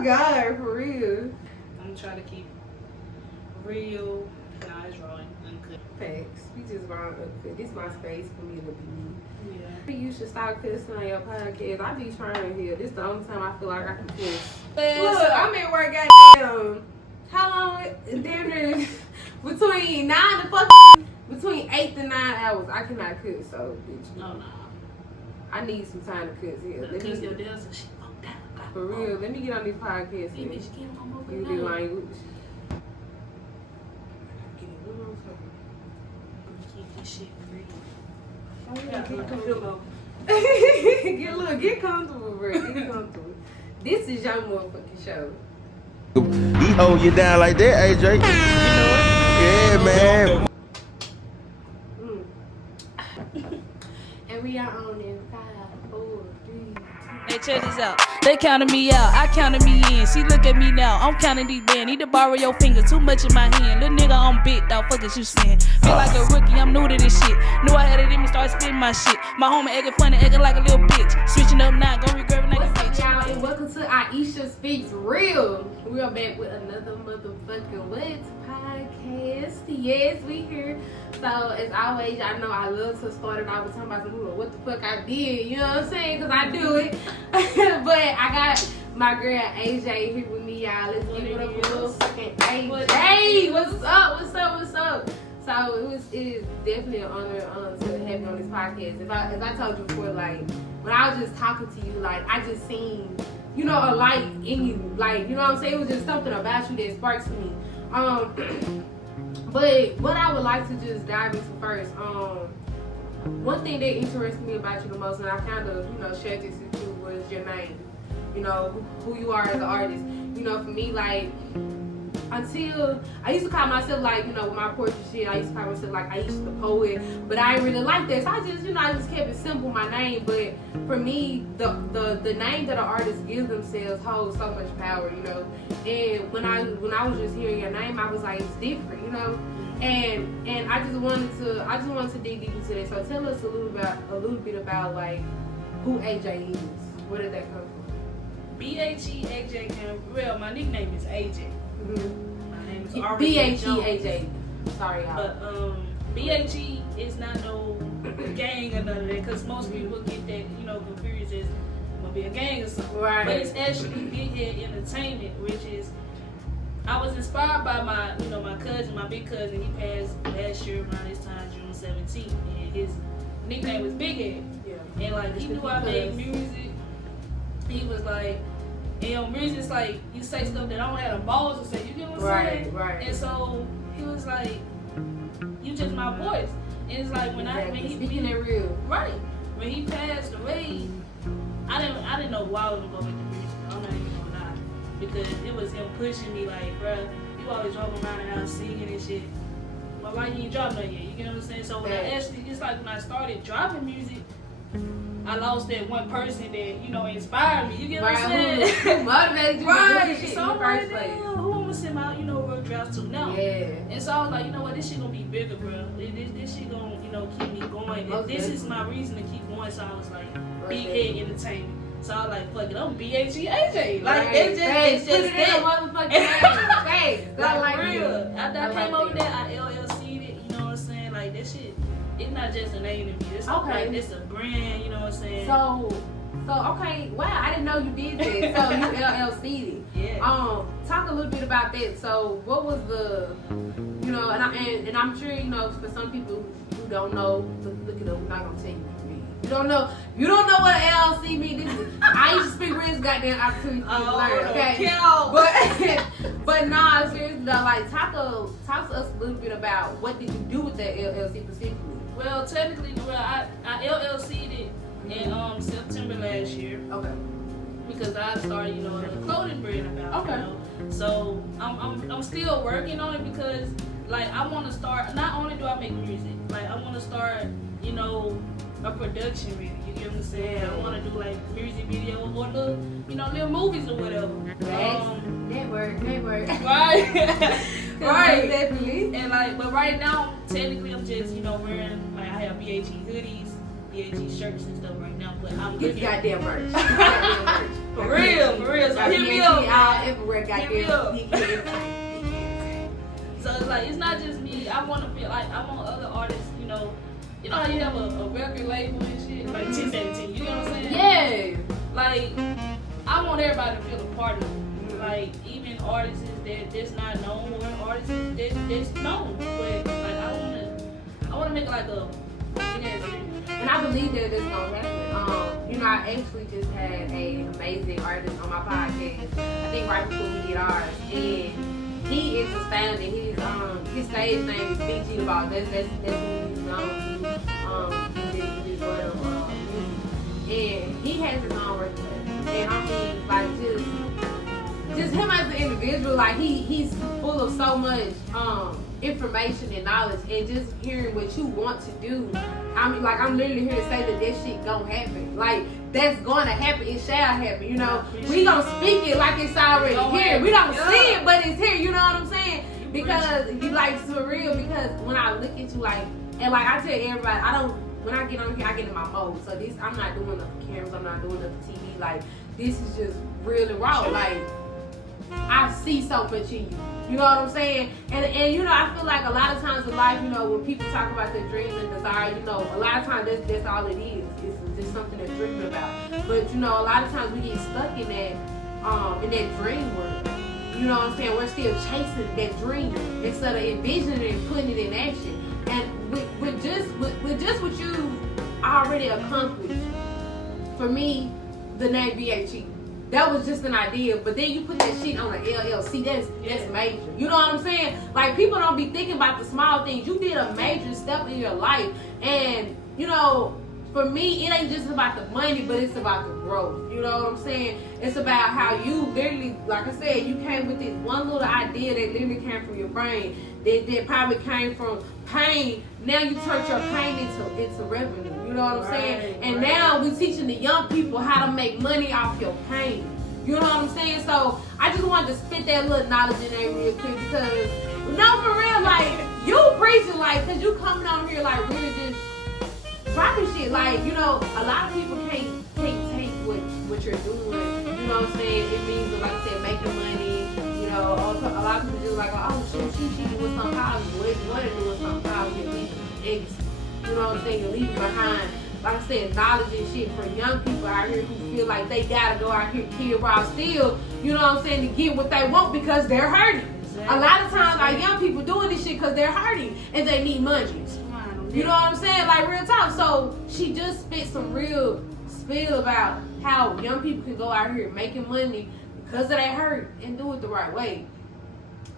Oh God, for real. I'm trying to keep real. Nah, it's raw and uncut. Facts. We just raw and uncut. This my space for me to be me. Yeah. You should stop cussing on your podcast. I be trying here. This the only time I feel like I can cuss. Look, Look, I'm at work goddamn. How long? Damn near between 9 to fucking between 8 to 9 hours. I cannot cuss. So bitch. Oh no. I need some time to cuss here. Because your dad's a shit. For real, let me get on this podcast. Hey, bitch, get on over You now. do language. Keep this shit free. Get comfortable, bro. Get comfortable. This is your motherfucking show. He hold you down like that, AJ. Yeah, man. And we are on in 5, 4, 3, 2. Hey, check this out. They counted me out, I counted me in. See, look at me now, I'm counting these bands. Need to borrow your finger, too much in my hand. Little nigga, I'm big, dog, fuck is you saying? Feel like a rookie, I'm new to this shit. Knew I had it in me, start spitting my shit. My homie acting funny, acting like a little bitch. Switching up now, gon' regret it like a bitch. What's up, y'all, and welcome to Aisha Speaks Real. We are back with another motherfucking what podcast. Yes, we here. So, as always, y'all know I love to start it off with talking about what the fuck I did. You know what I'm saying? Because I do it. But I got my girl AJAYY here with me, y'all. Let's give it up a little fucking AJAYY. What's up? What's up? What's up? So it is definitely an honor to have you on this podcast. As I told you before, like when I was just talking to you, like I just seen, you know, a light in you. Like, you know what I'm saying? It was just something about you that sparks me. But what I would like to just dive into first, one thing that interested me about you the most, and I kind of, you know, shared this with you, was your name. You know, who you are as an artist. You know, for me, like, until I used to call myself, like, you know, with my poetry shit, I used to call myself like Aisha the poet, but I didn't really like that. So I just, you know, I just kept it simple, my name. But for me, the name that an artist gives themselves holds so much power, you know. And when I was just hearing your name, I was like, it's different, you know. And I just wanted to dig deep into that. So tell us a little bit about like who AJ is. Where did that come from? B-H-E, AJ, well, my nickname is AJ. Mm-hmm. My name is B-H-E, AJ. Sorry, y'all. But B-H-E is not no gang or none of that, because most people get that, you know, confused as gonna be a gang or something. Right. But it's actually Big Head Entertainment, which is, I was inspired by my, you know, my cousin, my big cousin. He passed last year around this time, June 17th, and his nickname was Big Head. Yeah. And like, he knew I made music. He was like, you know, music's like, you say stuff that I don't have the balls to say, you get what I'm saying? Right. And so he was like, you just my voice. And it's like when he speaking it real. Right. When he passed away, I didn't know why I was gonna make the music. I'm not even gonna lie. Because it was him pushing me like, bruh, you always walking around the house singing and shit. But why you ain't dropping none yet? You get what I'm saying? So when I actually, it's like when I started dropping music, I lost that one person that, you know, inspired me. You get what I'm saying? Who motivated you right. to do this shit So in the I'm first like, place? damn, who I'm gonna send my, you know, road drafts to now? Yeah. And so I was like, you know what, this shit gonna be bigger, bro. This shit gonna, you know, keep me going. And this is my reason to keep going. So I was like, Big Head Entertainment. So I was like, fuck it, I'm B-H-E AJ. Like, it's just that. Motherfucking name. Like, real. After I came over there, I LLC'd it, you know what I'm saying? Like, that shit, it's not just a name to me. It's like, it's a brand, you know what I'm saying? So okay, wow, I didn't know you did that. So you LLC'd it. Yeah. Talk a little bit about that. So what was the, you know, and I'm sure, you know, for some people who don't know, look it up, I'm not gonna tell you what it means. You don't know what an LLC means. I used to speak Riz goddamn opportunity to learn. Okay. But nah, seriously though, like talk to us a little bit about what did you do with that LLC specifically? Well, technically, I LLC'd it in September last year. Okay. Because I started, you know, a clothing brand about. Okay. You know? So I'm still working on it because, like, I want to start. Not only do I make music, like I want to start, you know, a production really. You get what I'm saying? I want to do like music videos or little, you know, little movies or whatever. Network. Right. Right. Definitely. And like, but right now, technically, I'm just, you know, wearing, like, I have BHE hoodies, BHE shirts and stuff right now. But I'm Get looking. goddamn merch. For For real. So hit me up, man. Everywhere, Hit me up. goddamn. So it's like, it's not just me. I want to feel like I want other artists, you know how you have a record label and shit? Like 1017, you know what I'm saying? Yeah. Like, I want everybody to feel a part of it. Like, even artists that's not known, or artists that's known. But, like, I want to make it like a big ass thing. And I believe that it's gonna happen. I actually just had an amazing artist on my podcast. I think right before we did ours, and he is astounding. His stage name is Big G the Boss. That's who he's known to. In this world of music, and he has his own record label. And I mean, like just him as an individual, like he's full of so much information and knowledge, and just hearing what you want to do. I mean, like, I'm literally here to say that shit gonna happen. Like, that's gonna happen. It shall happen. We gonna speak it like it's already here. We don't see it, but it's here. You know what I'm saying? Because you like for real. Because when I look at you, like, and like I tell everybody, when I get on here, I get in my mode. So I'm not doing it for cameras. I'm not doing it for TV. Like, this is just real and raw. Like, I see so much in you. You know what I'm saying? And I feel like a lot of times in life, when people talk about their dreams and desire, a lot of times that's all it is. It's just something they're dreaming about. But a lot of times we get stuck in that dream world. You know what I'm saying? We're still chasing that dream instead of envisioning it and putting it in action. And with just what you already accomplished, for me, the name BHE. That was just an idea, but then you put that shit on an LLC. That's major. You know what I'm saying? Like, people don't be thinking about the small things. You did a major step in your life, and for me, it ain't just about the money, but it's about the growth. You know what I'm saying? It's about how you literally, like I said, you came with this one little idea that literally came from your brain. That probably came from pain. Now you turn your pain into revenue. You know what I'm saying? And now we teaching the young people how to make money off your pain. You know what I'm saying? So I just wanted to spit that little knowledge in there real quick because, for real, like, you preaching, like, because you coming on here, like, really just dropping shit. Like, a lot of people can't take what you're doing. You know what I'm saying? It means, like I said, making money. A lot of people just like, oh, shit, she doing something positive. Well, if you want to do something positive, you're leaving eggs. You know what I'm saying? You're leaving behind, like I said, knowledge and shit for young people out here who feel like they gotta go out here kill raw steel, you know what I'm saying, to get what they want because they're hurting. Exactly. A lot of times our young people doing this shit because they're hurting and they need money. You know what I'm saying? Like, real talk. So she just spit some real spill about how young people can go out here making money because of that hurt and do it the right way.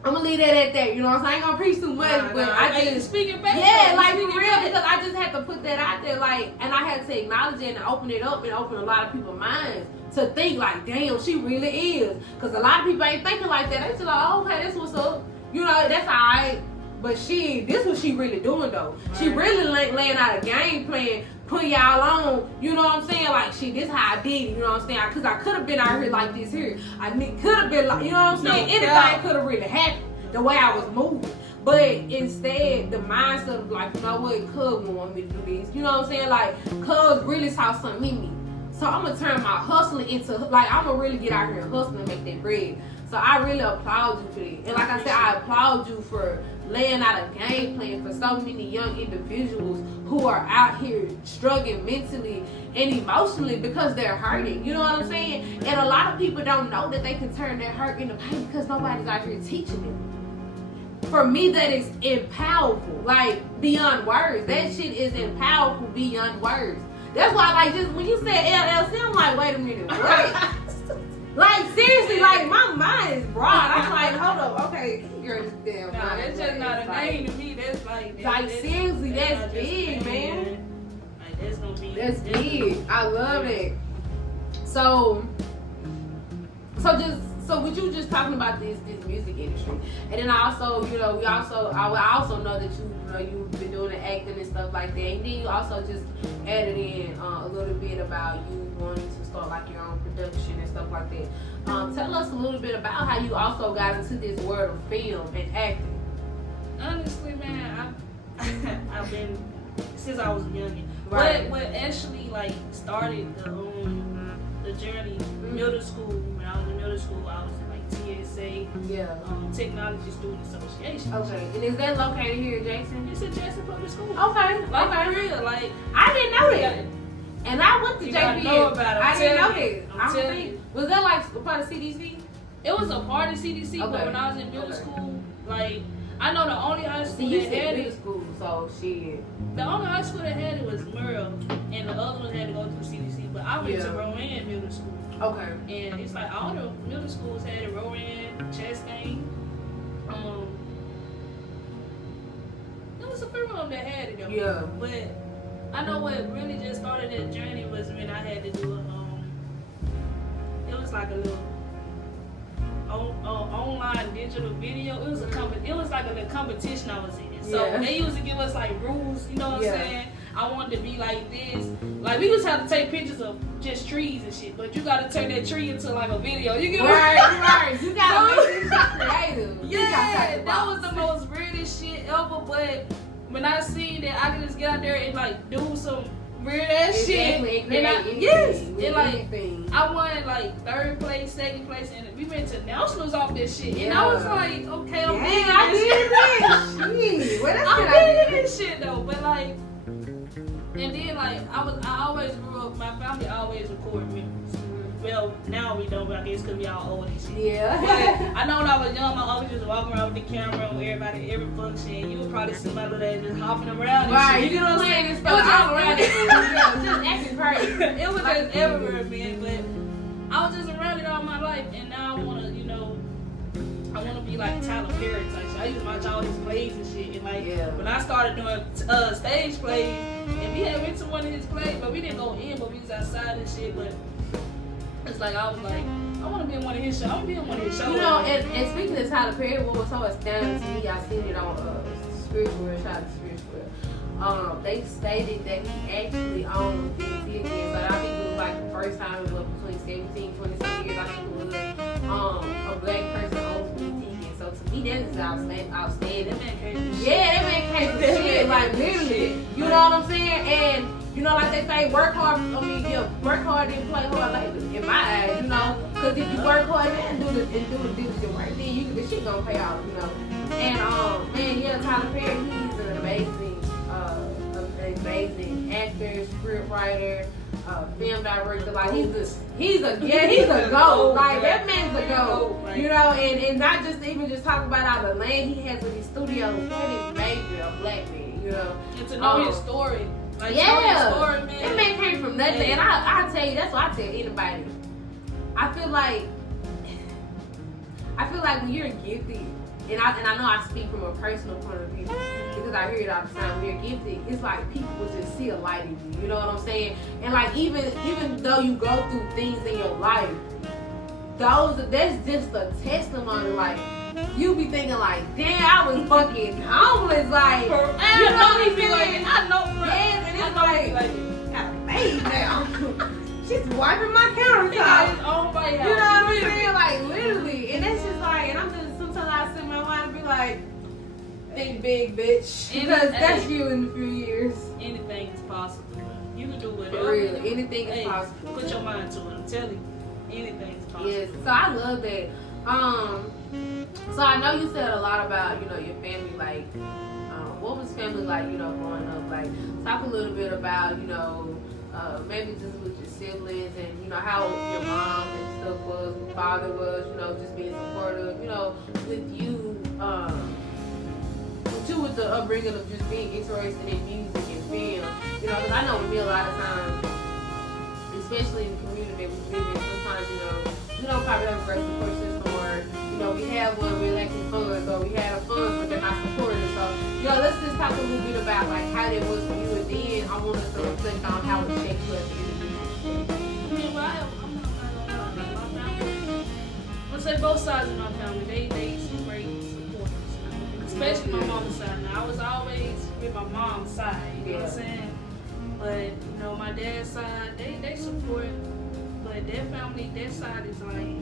I'm gonna leave that at that, you know what I'm saying? I ain't gonna preach too much, but I just speaking back. Yeah, like, for real, because I just had to put that out there, like, and I had to acknowledge it and open it up and open a lot of people's minds to think like, damn, she really is. Because a lot of people ain't thinking like that. They just like, oh, okay, that's what's up. That's alright. But this what she really doing though. She really laying out a game plan, put y'all on, you know what I'm saying? Like, shit, this how I did it, you know what I'm saying? Because I could have been out here like this here. I could have been like, you know what I'm saying? Anything could have really happened the way I was moving. But instead, the mindset of like, you know what, cuz want me to do this. You know what I'm saying? Like, cuz really saw something in me. So I'm going to turn my hustling into, like, I'm going to really get out here and hustle and make that bread. So I really applaud you for that. And like I said, I applaud you for laying out a game plan for so many young individuals who are out here struggling mentally and emotionally because they're hurting. You know what I'm saying? And a lot of people don't know that they can turn their hurt into pain because nobody's out here teaching them. For me, that is powerful, like, beyond words. That shit is powerful beyond words. That's why, like, just when you said LLC, I'm like, wait a minute, what? Like, seriously, like, my mind is broad. I'm like, hold up, okay, you're just damn. Nah, that's just not a name to me. That's like, seriously, that's big, man. Like, that's gonna be. That's big. I love it. So with you just talking about this music industry, and then I also, I also know that you've been doing the acting and stuff like that, and then you also just added in a little bit about you wanting to start like your own production and stuff like that. Tell us a little bit about how you also got into this world of film and acting. Honestly, man, I've been since I was young. Right. What actually like started the journey. Middle school, when I was in middle school, I was in like TSA, Technology Student Association. Okay, and is that located here in Jackson? It's in Jackson Public School. Okay, Like okay. for real, like I didn't know that. And I went to You gotta JPS. know about it. I didn't know I'm that. I don't telling think. you. Was that like a part of CDC? it was a part of CDC, but Okay. when I was in middle Okay. school, like I know the only high See, school you that said had middle it. school, so shit. The only high school that had it was Merle, and the other one had to go through CDC. But I went to Yeah. Rowan Middle School, Okay. and it's like all the middle schools had it. Rowan, Chastain. There was a few of them that had it though. Yeah. But I know what really just started that journey was when I had to do it was like a little online digital video. It was it was like a little competition I was in. So Yeah. they used to give us like rules, you know what Yeah. I'm saying? I wanted to be like this. Like we used to have to take pictures of just trees and shit, but you gotta turn that tree into like a video. You get what I'm saying? Right. You gotta make this shit creative. You gotta Yeah, think that about was the most weirdest shit ever. But when I seen that I could just get out there and like do some weird ass Exactly, shit, and like anything. I won like 3rd place, 2nd place, and we went to nationals off this shit. And I was Yeah. like, okay, I'm Dang, digging I this did shit. this. Shit. Well, that's I'm good idea. digging this shit though, but like, and then like I always grew up. My family always record me. Well, now we don't, but I guess because we all old and shit. Yeah. But I know when I was young, my uncle just walking around with the camera on everybody, every function. You would probably see my little ass just hopping around and Right. shit. You know what I'm saying? It It was was all just around it. Yeah, just acting crazy. it was just everywhere, man. But I was just around it all my life, and now I wanna, I wanna be like Tyler Perry type shit. I used to watch all his plays and shit, and like Yeah. when I started doing stage plays, and we had went to one of his plays, but we didn't go in, but we was outside and shit. But it's like I was like, I want to be in one of his shows. I want to be in one of his shows. You know, and speaking of Tyler Perry, what was so astounding to me, I seen it on Spiritual World, shout out to Spiritual World. They stated that he actually owned BT again. So I think it was like the first time in between 17, 20 some years, I think it was a black person owns BT again. So to me, that is outstanding. That man came to Yeah, that man came from shit, like literally. You know what I'm saying? And you know, like they say, work hard. Work hard and play hard later. In my eyes, you know, because if you work hard and do the diligent work, then the shit gonna pay off, you know. And man, yeah, Tyler Perry, he's an amazing actor, script writer, film director. Like he's a GOAT. Like that man's a GOAT. You know, and not just even just talk about all the land he has with his studios. That is major, a black man. You know, and to know his story. Like, yeah, story, man. that man came from nothing, and I tell you, that's what I tell anybody. I feel like when you're gifted, and I know I speak from a personal point of view because I hear it all the time. When you're gifted, it's like people will just see a light in you. You know what I'm saying? And like even though you go through things in your life, that's just a testimony. Like you be thinking like, damn, I was fucking homeless. Like, you know what I'm saying? I know, bro. Yes, and it's like, got a maid now. She's wiping my He countertop. got his own White House. You know what I'm saying? Like, literally. And that's just like, and I'm just, sometimes I sit in my mind and be like, think big, bitch. Because that's you in a few years. Anything is possible. You can do whatever. For real. Anything is Hey, possible. Put your mind to it. I'm telling you. Anything is possible. Yes. So I love that. So I know you said a lot about, your family, like, what was family like, growing up? Like, talk a little bit about, maybe just with your siblings and, how your mom and stuff was, your father was, just being supportive, with you, with the upbringing of just being interested in music and film, because I know with me a lot of times, especially in the community that we live in, sometimes, we don't probably have a great support system, or, we have one, we're lacking funds, or we have funds, but they're not supporting us. So, let's just talk a little bit about, like, how that was for you, and then I want us to reflect on how it shaped you as an individual. I mean, well, I'm not gonna lie. My family, I'm gonna say both sides of my family, they some great supporters. Especially my mom's side. Now, I was always with my mom's side, you know what I'm saying? But, my dad's side, they support, but their family, their side is like,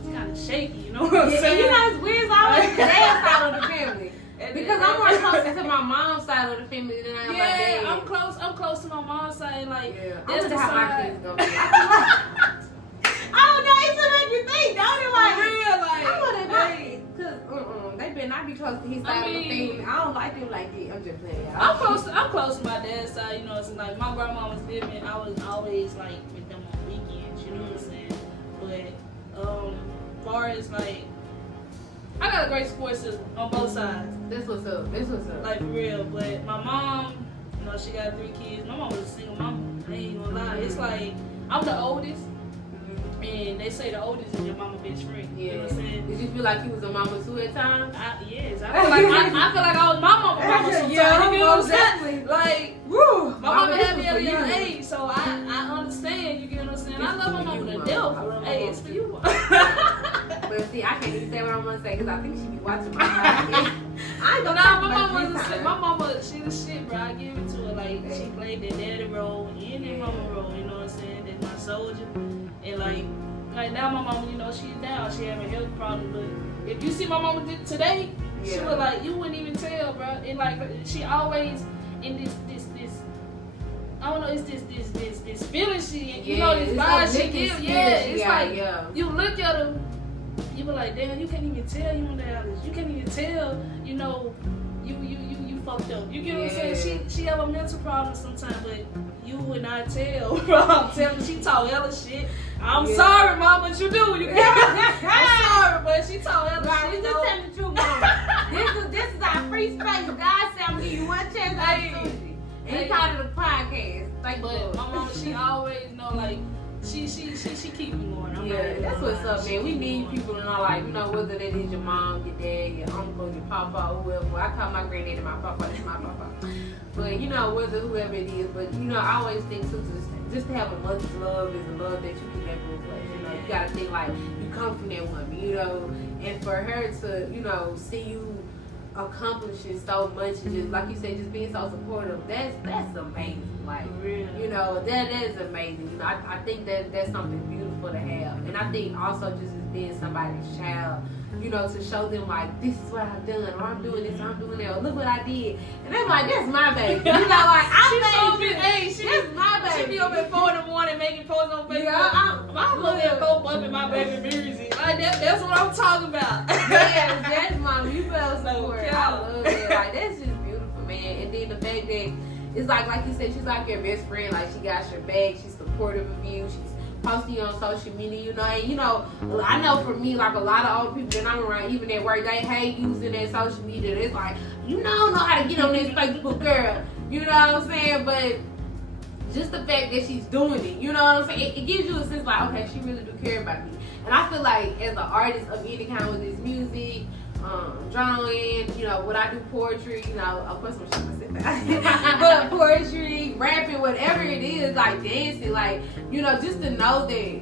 it's kind of shaky, you know what I'm saying? It's weird, it's always the dad side of the family. And Because I'm more closer to my mom's side of the family than I am my dad. Yeah, I'm close to my mom's side. Like, that's the how my kids gonna be. I don't know. It just make you think, don't it? Like, real, like, I wouldn't like, cause they better not be close to his side of the family. I don't like them like that. I'm just playing. I'm close to my dad's side. You know, it's like my grandma was living. I was always like with them on weekends. You know what I'm saying? But far as like, I got a great support system on both sides. This what's up. Like, for real. But my mom, you know, she got 3 kids. My mom was a single mom. I ain't gonna lie. It's like, I'm the oldest. And they say the oldest is your mama's best friend. Yeah. You know what I'm saying? Did you feel like you was a mama too at times? Yes. I feel like I was my mama sometimes. Yeah, you know what I'm exactly. saying? Like, woo, my mama had me at a young age, so I understand. You get what I'm saying? I love my mama to death. Hey, it's for you. But see, I can't even say what I'm gonna say because I think she be watching my life. I ain't gonna talk about this time. My mama, she the shit, bro. I give it to her. Like, she played the daddy role and the mama role. You know what I'm saying? That's my soldier. And like now my mama, you know, she's down. She having health problems. But if you see my mama today, she was like, you wouldn't even tell, bro. And like, she always in this. I don't know. It's this feeling she, you know, this vibe she gives. Yeah, it's like you look at her, you be like, damn, you can't even tell you on the Alice. You can't even tell, you know, you fucked up. You get what I'm saying? She have a mental problem sometimes, but you would not tell, bro. I'm telling you, she talk hella shit. I'm sorry, mom, but you do. You get me? I'm sorry, but she talk hella shit. Just tell the truth, mom. This is our free space. God said I'm gonna give you one chance. And he called it a podcast. Like, but my mama, she always know, like, she keep me going. That's what's up, man. We need people to know, like, you know, whether that is your mom, your dad, your uncle, your papa, or whoever. I call my granddaddy my papa. That's my papa. But you know, whoever it is. But you know, I always think too, just to have a mother's love is a love that you can never replace. You know, you gotta think like you come from that woman. You know, and for her to, you know, see you accomplishing so much and just like you said, just being so supportive, that's amazing. Like, you know, that is amazing. You know, I think that's something beautiful to have. And I think also just as being somebody's child, you know, to show them like, this is what I've done, or I'm doing this, or I'm doing that, or look what I did. And they're like, that's my baby. You know, like, that's my baby. She be up at 4 in the morning making posts on Facebook. Yeah, I'm looking at 4 bumping my baby music. Like, that's what I'm talking about. Yeah, that's mom. You better support. I love it. Like, that's just beautiful, man. And then the fact that it's like you said, she's like your best friend. Like, she got your back. She's supportive of you. She's posting you on social media, you know. And, you know, I know for me, like, a lot of old people that I'm around, even at work, they hate using that social media. It's like, you don't know how to get on this Facebook, girl. You know what I'm saying? But just the fact that she's doing it, you know what I'm saying? It gives you a sense like, okay, she really do care about me. And I feel like as an artist of any kind with this music, drawing, you know, when I do poetry, you know, of course I'm sure I said that. But poetry, rapping, whatever it is, like dancing, like, you know, just to know that.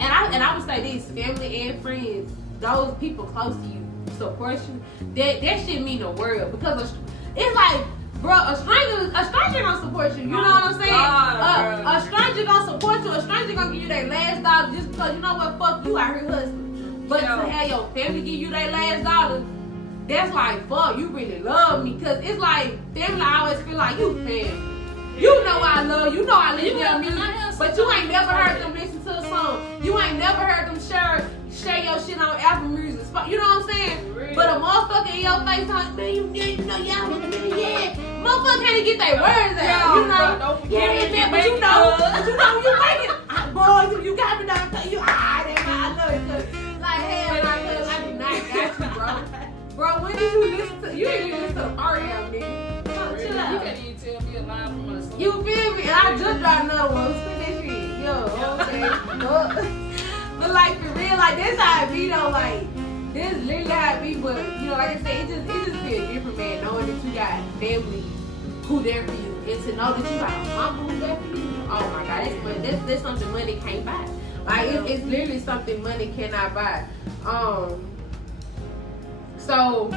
And I would say this, family and friends, those people close to you support you. That shit mean the world, because it's like, bro, a stranger gonna support you. You know what I'm saying? A stranger gonna support you. A stranger gonna give you their last dollar just because, you know what, fuck you out here hustling. But to have your family give you their last dollar, that's like, fuck, you really love me. Cause it's like, family, I always feel like you family. You know I love you. You know I listen to your music. But you ain't never heard them listen to a song. You ain't never heard them share your shit on Apple Music. You know what I'm saying? But a motherfucker in your face like, man, you know, y'all, yeah. Motherfucker can't get their words out. You know? Yeah, man, but you know, you make it. Boy, you got me down. You, I love it. Like, hell, I do not got you, bro. Bro, when did you listen to, you didn't even listen to the party out, nigga. Chill out. You can't even tell me a line from a song. You feel me? And I just dropped another one. Spin that shit. Yo, okay. But like, for real, like, that's how it be, though. Like, this is literally how it be. But, you know, like I said, it just be a different, man, knowing that you got family who there for you. And to know that you got a mama who's there for you. Oh, my God. That's something money can't buy. Like, it's literally something money cannot buy. So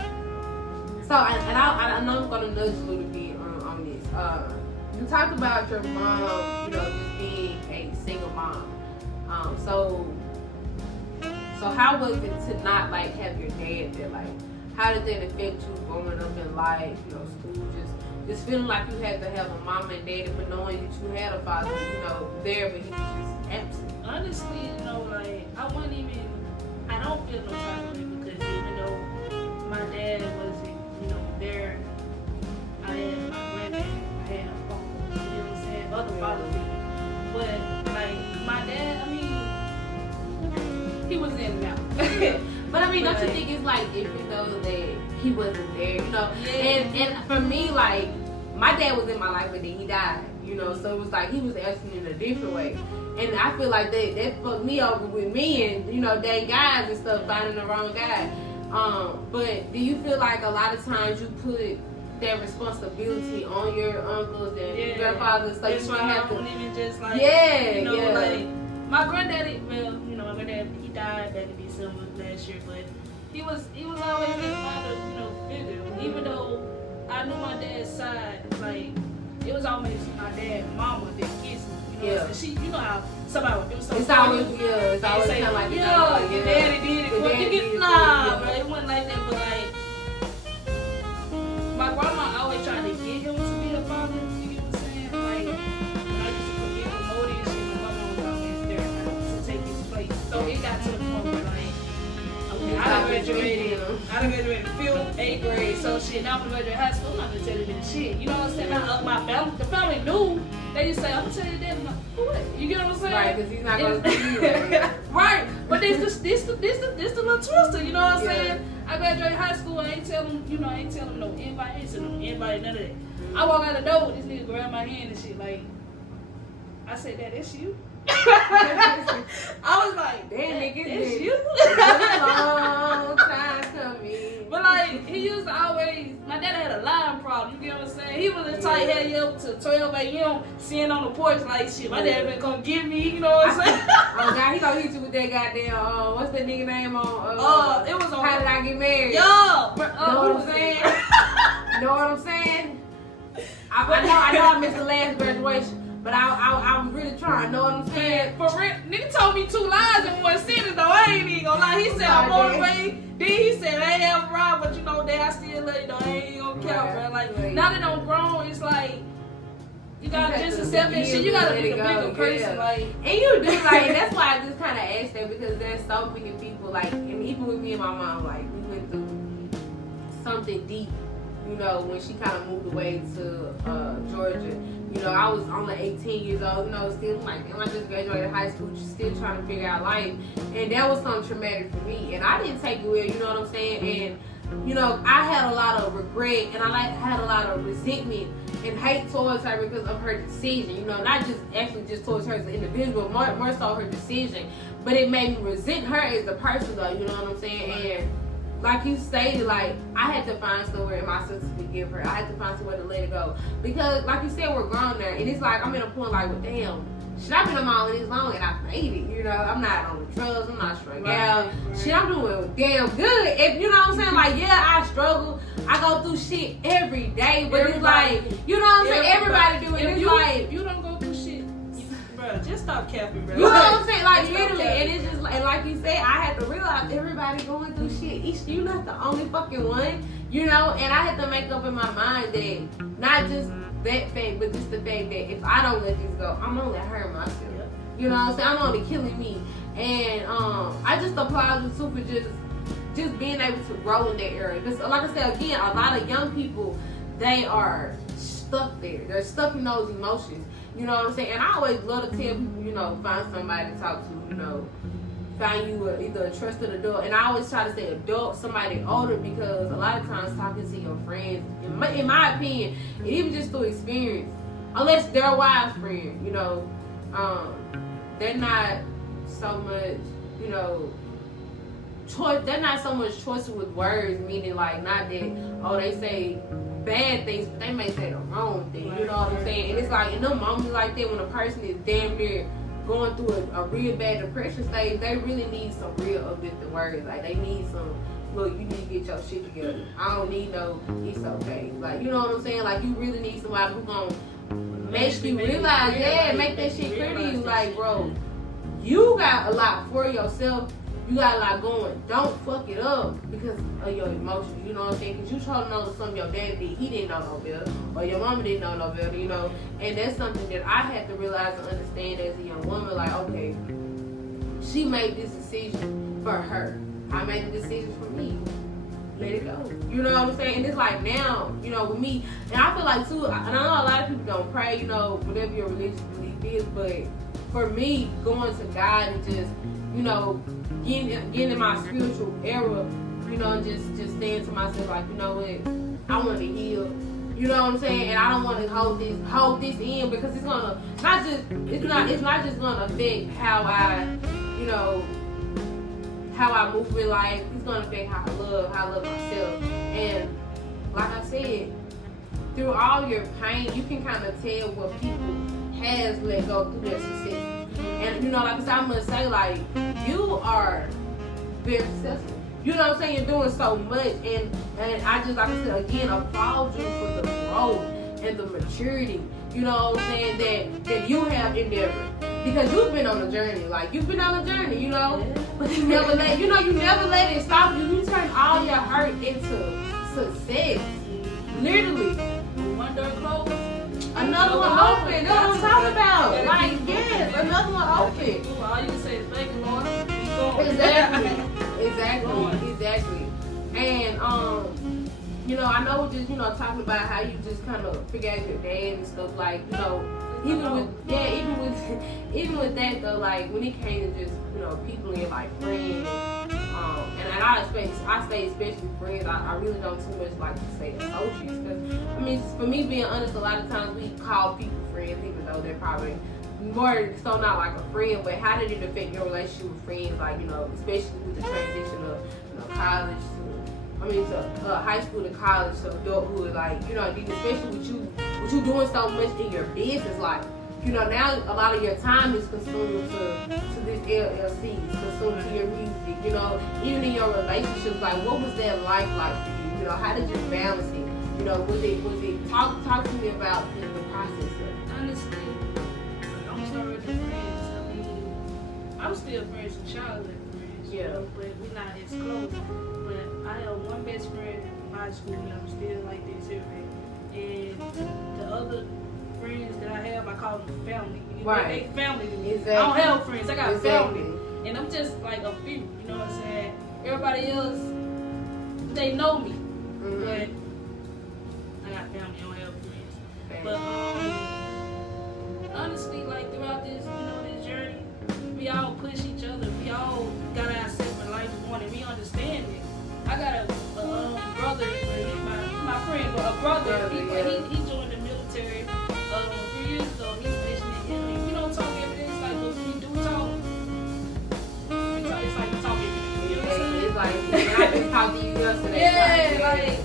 I know I'm gonna nudge a little bit on this. You talked about your mom, you know, just being a single mom. So how was it to not like have your dad there? Like, how did that affect you growing up in life, you know, school, just feeling like you had to have a mom and daddy, but knowing that you had a father, you know, there, but he was just absent? Honestly, you know, like, I don't feel no type of way because even though my dad wasn't, you know, there, I had my granddad, I had a uncle, you know what I'm saying, other father figures. But, like, my dad, I mean, he was in and out. But I mean, don't you think it's like different though that he wasn't there, you know? Yeah. And for me, like, my dad was in my life, but then he died, you know? So it was like he was absent in a different way. And I feel like that fucked me over with me and, you know, dating guys and stuff, finding the wrong guy. But do you feel like a lot of times you put that responsibility on your uncles and grandfathers, so that's you why don't I have to? don't even just like, Yeah, you know, yeah. like my granddaddy. Well, you know, my granddad, he died back in December last year, but he was always that father, you know, figure. Even though I knew my dad's side, like it was always my dad and mama that kissed me. You know what I'm saying? She, you know how somebody would do something. It's always, it's always say, kind of like, yo, your daddy did it. Your Well, daddy you did get it. nah, bro. It wasn't like that, but like my grandma always tried to get him to be a father. You know what I'm saying? Like when I used to get promoted and shit, my mom was always there to take his place. So it got to the point where like, okay, I done graduated 5th, 8th grade. So shit, now I'm graduating high school. I'm not gonna tell you this shit. You know what I'm saying? Now my family, the family knew. They just say, I'm gonna tell you that. I'm like, what? You get what I'm saying? Right, because he's not going to see you. Right, but this the little twister, you know what I'm saying? I graduated high school, I ain't tell him, you know, I ain't tell him no invite, I ain't tell him no invite, none of that. I walk out the door, this nigga grab my hand and shit, like, I said, that's you? I was like, Damn, nigga, it's you? Long time coming. But like, he used to always, my dad had a lying problem, you get what I'm saying? He was the type had you up to 12 a.m. sitting on the porch like, shit, my dad been gonna get me, you know what I'm saying? Oh God, he gonna hit you with that goddamn, what's that nigga name on, it was on, How Did I Get Married? Yo, know what I'm saying? Know what I'm saying? I know I missed the last graduation. But I'm really trying, know what I'm saying? For real, nigga told me 2 lies in one sentence though. I ain't even gonna lie. He said I'm on the way. Then he said I ain't have a ride, but you know that I still love you though. I ain't gonna count, bro. Like now that I'm grown, it's like you gotta just accept that shit. You gotta be a bigger person, like. And you do, like, that's why I just kind of asked that, because there's so many people, like, and even with me and my mom, like, we went through something deep, you know, when she kind of moved away to Georgia. You know, I was only 18 years old, you know, still like, I just graduated high school, just still trying to figure out life. And that was something traumatic for me. And I didn't take it well, you know what I'm saying? And, you know, I had a lot of regret and I had a lot of resentment and hate towards her because of her decision. You know, not just actually just towards her as an individual, more so her decision. But it made me resent her as a person though, you know what I'm saying? And like you stated, like, I had to find somewhere in myself to forgive her. I had to find somewhere to let it go. Because, like you said, we're grown now. And it's like, I'm at a point like, well, damn, shit, I've been on my own this long and I made it, you know? I'm not on the drugs, I'm not strung out. Right. Shit, I'm doing damn good. If, you know what I'm saying? Like, yeah, I struggle. I go through shit every day. But it's like, you know what I'm saying? Everybody do it. It's like, if you don't go through shit, bro, just stop capping, bro. You know what I'm saying? Like, literally. And it's just, and like you said, I had to realize everybody going through shit. You're not the only fucking one, you know? And I had to make up in my mind that not just that fact, but just the fact that if I don't let this go, I'm only hurting myself. You know what I'm saying? I'm only killing me. And I just applaud you too for just being able to grow in that area. Because like I said, again, a lot of young people, they are stuck there. They're stuck in those emotions. You know what I'm saying? And I always love to tell people, you know, find somebody to talk to, you know, find you either a trusted adult. And I always try to say adult, somebody older, because a lot of times talking to your friends, in my opinion, and even just through experience, unless they're a wise friend, you know, they're not so much, you know, choice. They're not so much choice with words, meaning like not that, oh, they say bad things, but they may say the wrong thing, you know what I'm saying? And it's like in them moments like that when a person is damn near going through a real bad depression stage, they really need some real uplifting words. Like they need some, look, you need to get your shit together. I don't need no, it's okay. Like, you know what I'm saying? Like you really need somebody who's gonna make you realize, make that shit clear to you. Like, bro, you got a lot for yourself, you got a lot going. Don't fuck it up because of your emotions. You know what I'm saying? Because you trying to know something your dad did, he didn't know no better, or your mama didn't know no better. You know, and that's something that I had to realize and understand as a young woman. Like, okay, she made this decision for her. I made the decision for me. Let it go. You know what I'm saying? And it's like now, you know, with me, and I feel like too, and I know a lot of people don't pray, you know, whatever your religious belief is, but for me, going to God and just, you know, getting in my spiritual era, you know, and just saying to myself, like, you know what, I want to heal. You know what I'm saying? And I don't want to hold this in because it's not just gonna affect how I, you know, how I move in life. It's gonna affect how I love myself. And like I said, through all your pain, you can kind of tell what people has let go through their success. And you know, like I said, I'm gonna say, like, you are very successful. You know what I'm saying? You're doing so much, and I just, like I said again, applaud you for the growth and the maturity. You know what I'm saying, that you have endeavored. Because you've been on a journey, you know. But you never let it stop you. You turn all your hurt into success. Literally. One door closed, another one open. That's what I'm talking about. Like, yes, another one open. all you can say is thank you, Lord. Exactly. And you know, I know just, you know, talking about how you just kind of figure out your dad and stuff, like, you know, even with that though, like when it came to just, you know, people in like friends, and I say especially friends, I really don't too much like to say associates, because I mean, for me being honest, a lot of times we call people friends even though they're probably more so not like a friend. But how did it affect your relationship with friends, like, you know, especially with the transition of, you know, college to high school to college to adulthood, like, you know, especially with you doing so much in your business, like, you know, now a lot of your time is consumed to this LLC, consumed to your music, you know, even in your relationships. Like, what was that like for you? You know, how did you balance it? You know, was it talk to me about the process of it. Honestly, I'm sorry with friends. I mean, I'm still friends with childhood friends, you know, but we're not as close. But I have one best friend in high school, and I'm still like this every day. And the other friends that I have, I call them family. Right. They family to me. Exactly. I don't have friends, I got Exactly. family. And I'm just like a few, you know what I'm saying? Everybody else, they know me. Mm-hmm. But I got family, I don't have friends. Family. But honestly, like throughout this, you know, this journey, we all push each other. We all got our separate life going, and we understand it. I got a brother, my friend, but a brother. He joined the military 3 years ago. He's stationed in Italy. We don't talk every day. It's like, but we do talk. It's like we talk every day. You know what I'm saying? It's like, I just talked to you yesterday. Yeah, like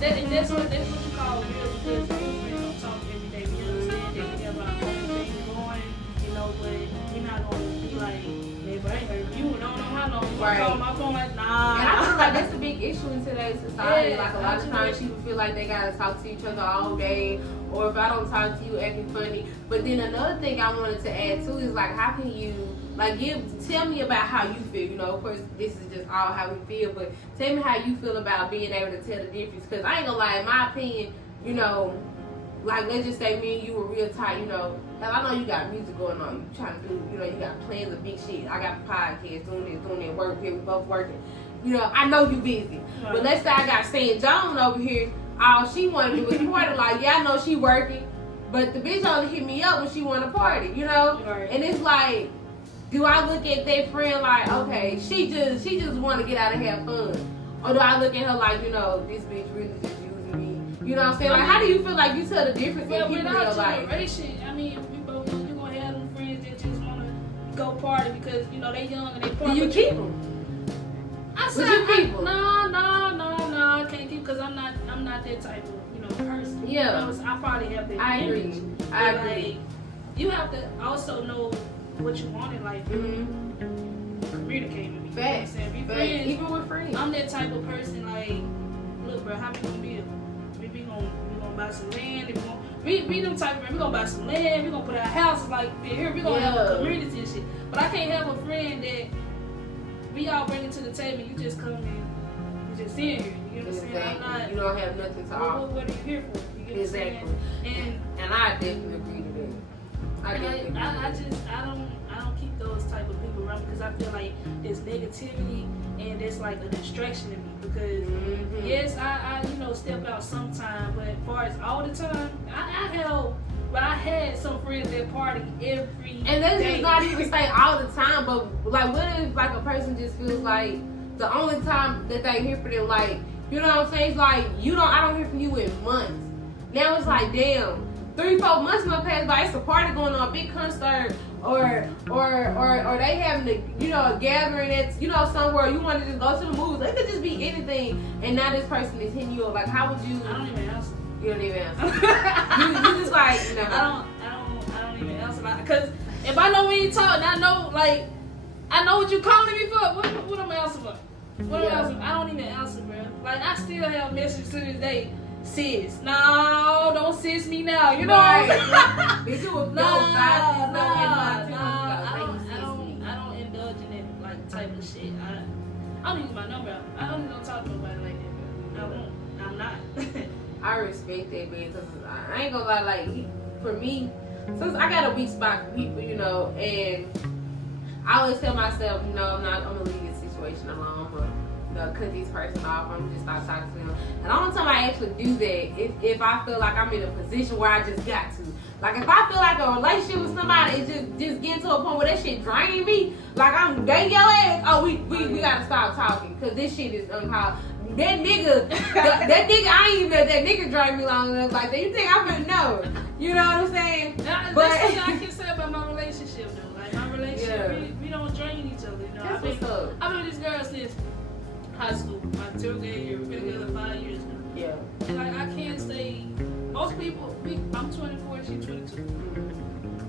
that, and that's what you call real, because we don't talk every day. We understand that we have our own things going, you know, but we're not gonna be like, man, but I ain't heard you, and I don't know how long. You Right. call my phone like, nah. And I feel like that's a big issue in today's society. Yeah, like, a lot of times people feel like they gotta talk to each other all day, or if I don't talk to you, acting funny. But then another thing I wanted to add too is, like, how can you, like, tell me about how you feel. You know, of course, this is just all how we feel, but tell me how you feel about being able to tell the difference. Because I ain't gonna lie, in my opinion, you know, like, let's just say me and you were real tight, you know. Hell, I know you got music going on. You trying to do, you know, you got plans of big shit. I got podcasts, doing that, work here, we both working. You know, I know you busy. Right. But let's say I got St. John over here. All she want to do is party. Like, yeah, I know she working, but the bitch only hit me up when she want to party, you know? Right. And it's like, do I look at that friend like, okay, she just want to get out and have fun? Or do I look at her like, you know, this bitch really just using me? You know what I'm saying? Like, how do you feel like you tell the difference in people in your life? I mean, you're going to have them friends that just want to go party because, you know, they young and they party. Do you keep them? I said, no, I can't keep, because I'm not that type of, you know, person. Yeah. You know, I probably have that I image. agree. I agree. Like, you have to also know what you want in life. Communicate with me. Facts. You know what I'm saying? Be friends. Even with friends. I'm that type of person, like, look, bro, how we gonna build? We gonna buy some land. We them type of friends. We gonna buy some land. We gonna put our houses like here. We gonna have a community and shit. But I can't have a friend that we all bring it to the table. You just come in, you just sit here. You know what I'm saying? I'm not. You don't have nothing to offer. What are you here for? You get Exactly. what I'm saying? And I definitely agree to that. I don't keep those type of people around because I feel like there's negativity and there's like a distraction to me because yes, I step out sometime, but as far as all the time, I had some friends that party every and that's day. just not even say all the time, but like what if like a person just feels like the only time that they hear from them, like, you know what I'm saying? It's like I don't hear from you in months. Now it's like, damn, 3-4 months gonna pass by, it's a party going on, a big concert, or they having a gathering at somewhere you want to just go to the movies. It could just be anything, and now this person is hitting you up. Like, how would you? I don't even answer. You don't even answer. you just like, I don't even answer because if I know we ain't talking, I know what you calling me for. What am I answering for? What am I answering? I don't even answer, bro. Like, I still have messages to this day. Sis, no, don't sis me now. You know what I'm saying? I don't indulge in that like type of shit. I don't use my number. I don't even talk to nobody like that, bro. I won't. I'm not. I respect that, man, because I ain't gonna lie, like, for me, since I got a weak spot for people, and I always tell myself, I'm gonna leave this situation alone, but cut this person off, I'm just stop talking to them. And the only time I actually do that if I feel like I'm in a position where I just got to. Like, if I feel like a relationship with somebody is just getting to a point where that shit drain me, like I'm dating your ass, we gotta stop talking, because this shit is uncalled. That nigga, I ain't even let that nigga drive me long enough like that. You think I'm gonna know? You know what I'm saying? But that's what I can say about my relationship though. Like, my relationship, we don't drain each other. That's what's up. I've been with this girl since high school. My 10th grade year. We've been together 5 years now. Yeah. And like, I can't say most people. I'm 24, she's 22.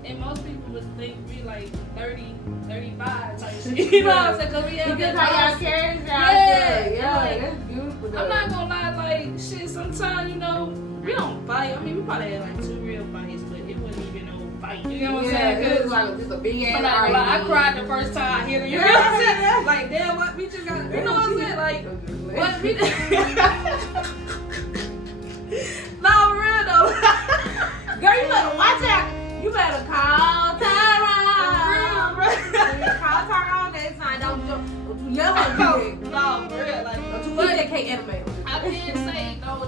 And most people would think we like 30, 35 type shit. You know what I'm saying? Because we have Because how y'all carry Yeah, that's beautiful though. I'm not gonna lie, like, shit, sometimes, we don't fight. I mean, we probably had like 2 real fights, but it wasn't even no fight. You know what I'm saying? It was like just a big ass Like, I cried the first time I hit her. You know what I'm saying? Like, damn, what we just got, you know what I'm saying? Like, what we no, real though. Girl, you better watch out. You better call Tyrone. Call Tyrone next time. Don't you never do it. No, for real. Like, Don't you let that K animate. I can't say no,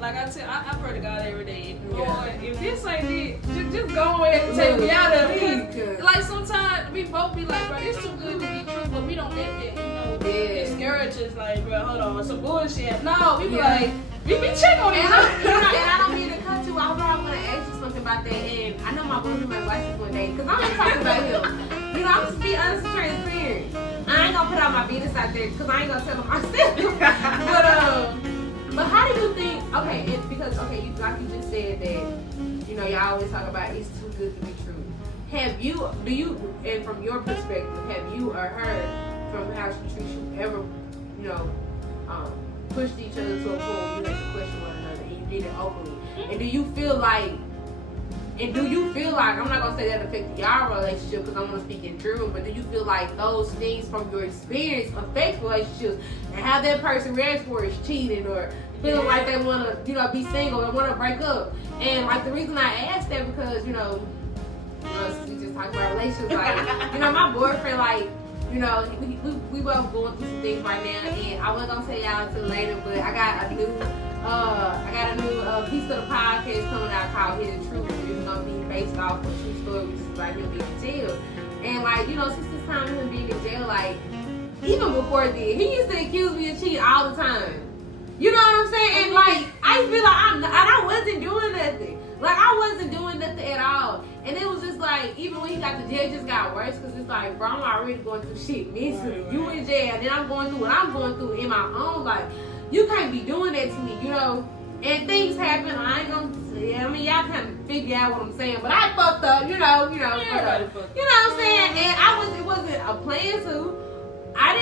like I tell, I pray to God every day. Lord, if this ain't it, just go ahead and take me out of it. Like, sometimes we both be like, bro, this too good to be true, but we don't let that, discourage us. Like, bro, hold on, some bullshit. No, we be like, we check on it. And I don't mean to cut you off, but I want to ask you something about that. And I know my boyfriend might watch this one day, because I'm going to talk about him. I'm just be honest and transparent. I ain't going to put out my business out there, because I ain't going to tell him myself. But how do you think, because you like you just said that, y'all always talk about it's too good to be true. Do you, and from your perspective, have you or her, from how she treats you, ever, pushed each other to a point where you had to question one another, and you did it openly? And do you feel like, I'm not going to say that affected y'all relationship because I'm going to speak in general, but do you feel like those things from your experience affect relationships, and how that person reacts for is cheating, or feeling like they want to, be single and want to break up? And like, the reason I asked that because, we just talk about relationships, like, my boyfriend, like, we both going through some things right now, and I wasn't gonna tell y'all until later, but I got a new piece of the podcast coming out called Hidden Truth. It's gonna be based off of a true story, which is like him being in jail. And like, since this time of him being in jail, like, even before then, he used to accuse me of cheating all the time. You know what I'm saying? And like, I used to be like, I wasn't doing nothing. Like, I wasn't doing nothing at all. And it was just like, even when he got to jail, it just got worse, because it's like, bro, I'm already going through shit mentally. You in jail, and then I'm going through what I'm going through in my own life. You can't be doing that to me, And things happen. I ain't gonna say, y'all kind of figure out what I'm saying, but I fucked up, you know what I'm saying? And it wasn't a plan to. I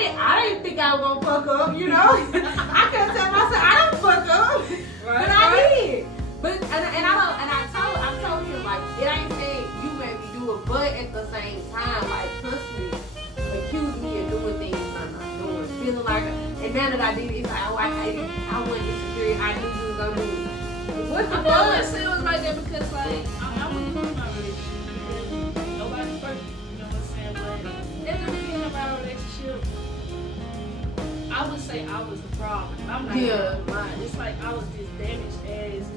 didn't think I was gonna fuck up, I couldn't tell myself I don't fuck up, but I did. But I told him, like, it ain't saying you made me do it, but at the same time, like, constantly feeling like, and now that I did it, it's like, oh, I wasn't insecure. I knew you was gonna do it. What's the I always say it was like that because, like, I wouldn't do my relationship because nobody's perfect. You know what I'm saying? But at the beginning of our relationship, I would say I was the problem. I'm not even lying. It's like I was just damaged as,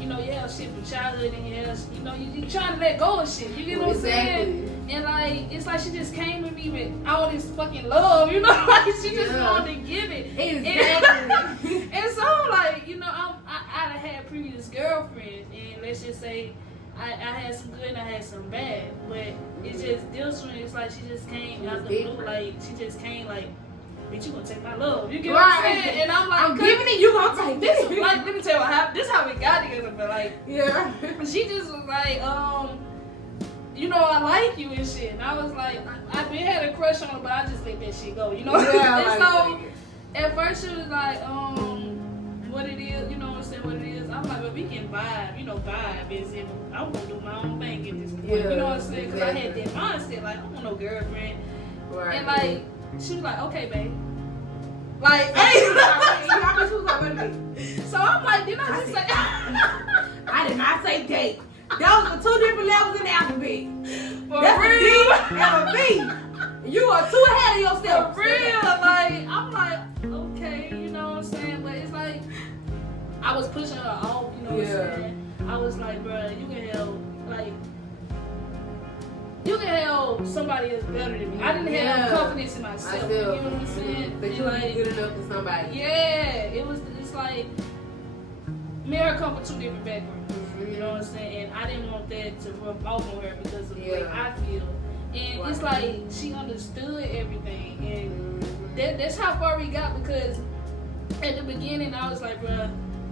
you know, you have shit from childhood and you have, you know, you trying to let go of shit. You get what I'm saying? And like, it's like she just came to me with all this fucking love, you know, like she just wanted to give it. Exactly. And so, like, you know, I had previous girlfriends, and let's just say I had some good and I had some bad, but it's just this one. It's like she just came out the blue, like she just came like, bitch, you gonna take my love? You get what I'm saying? And I'm like, I'm giving it, you gonna take this. Like, let me tell you what happened. This how we got together, but like, she just was like, you know, I like you and shit. And I was like, I been had a crush on her, but I just let that shit go, you know? And so, at first she was like, what it is, you know what I'm saying, what it is. I'm like, well, we can vibe, you know, vibe is in, I'm gonna do my own thing at this point, you know what I'm saying? Because I had that mindset, like, I don't want no girlfriend. Right. And like, she was like, okay, babe. Like, hey. So I'm like, did I just say, I did not say date. Those are two different levels in the alphabet. For That's real? a D and a B. You are too ahead of yourself. For real. Like, I'm like, okay, you know what I'm saying? But it's like, I was pushing her off, you know what I'm saying? I was like, bro, you can help, like, you can help somebody else better than me. I didn't have no confidence in myself. You know what I'm saying? That you ain't good enough for somebody. Yeah, it's like, me and her come from two different backgrounds. You know what I'm saying? And I didn't want that to rub off on her because of the way I feel. And it's like she understood everything. And that's how far we got, because at the beginning I was like, bruh,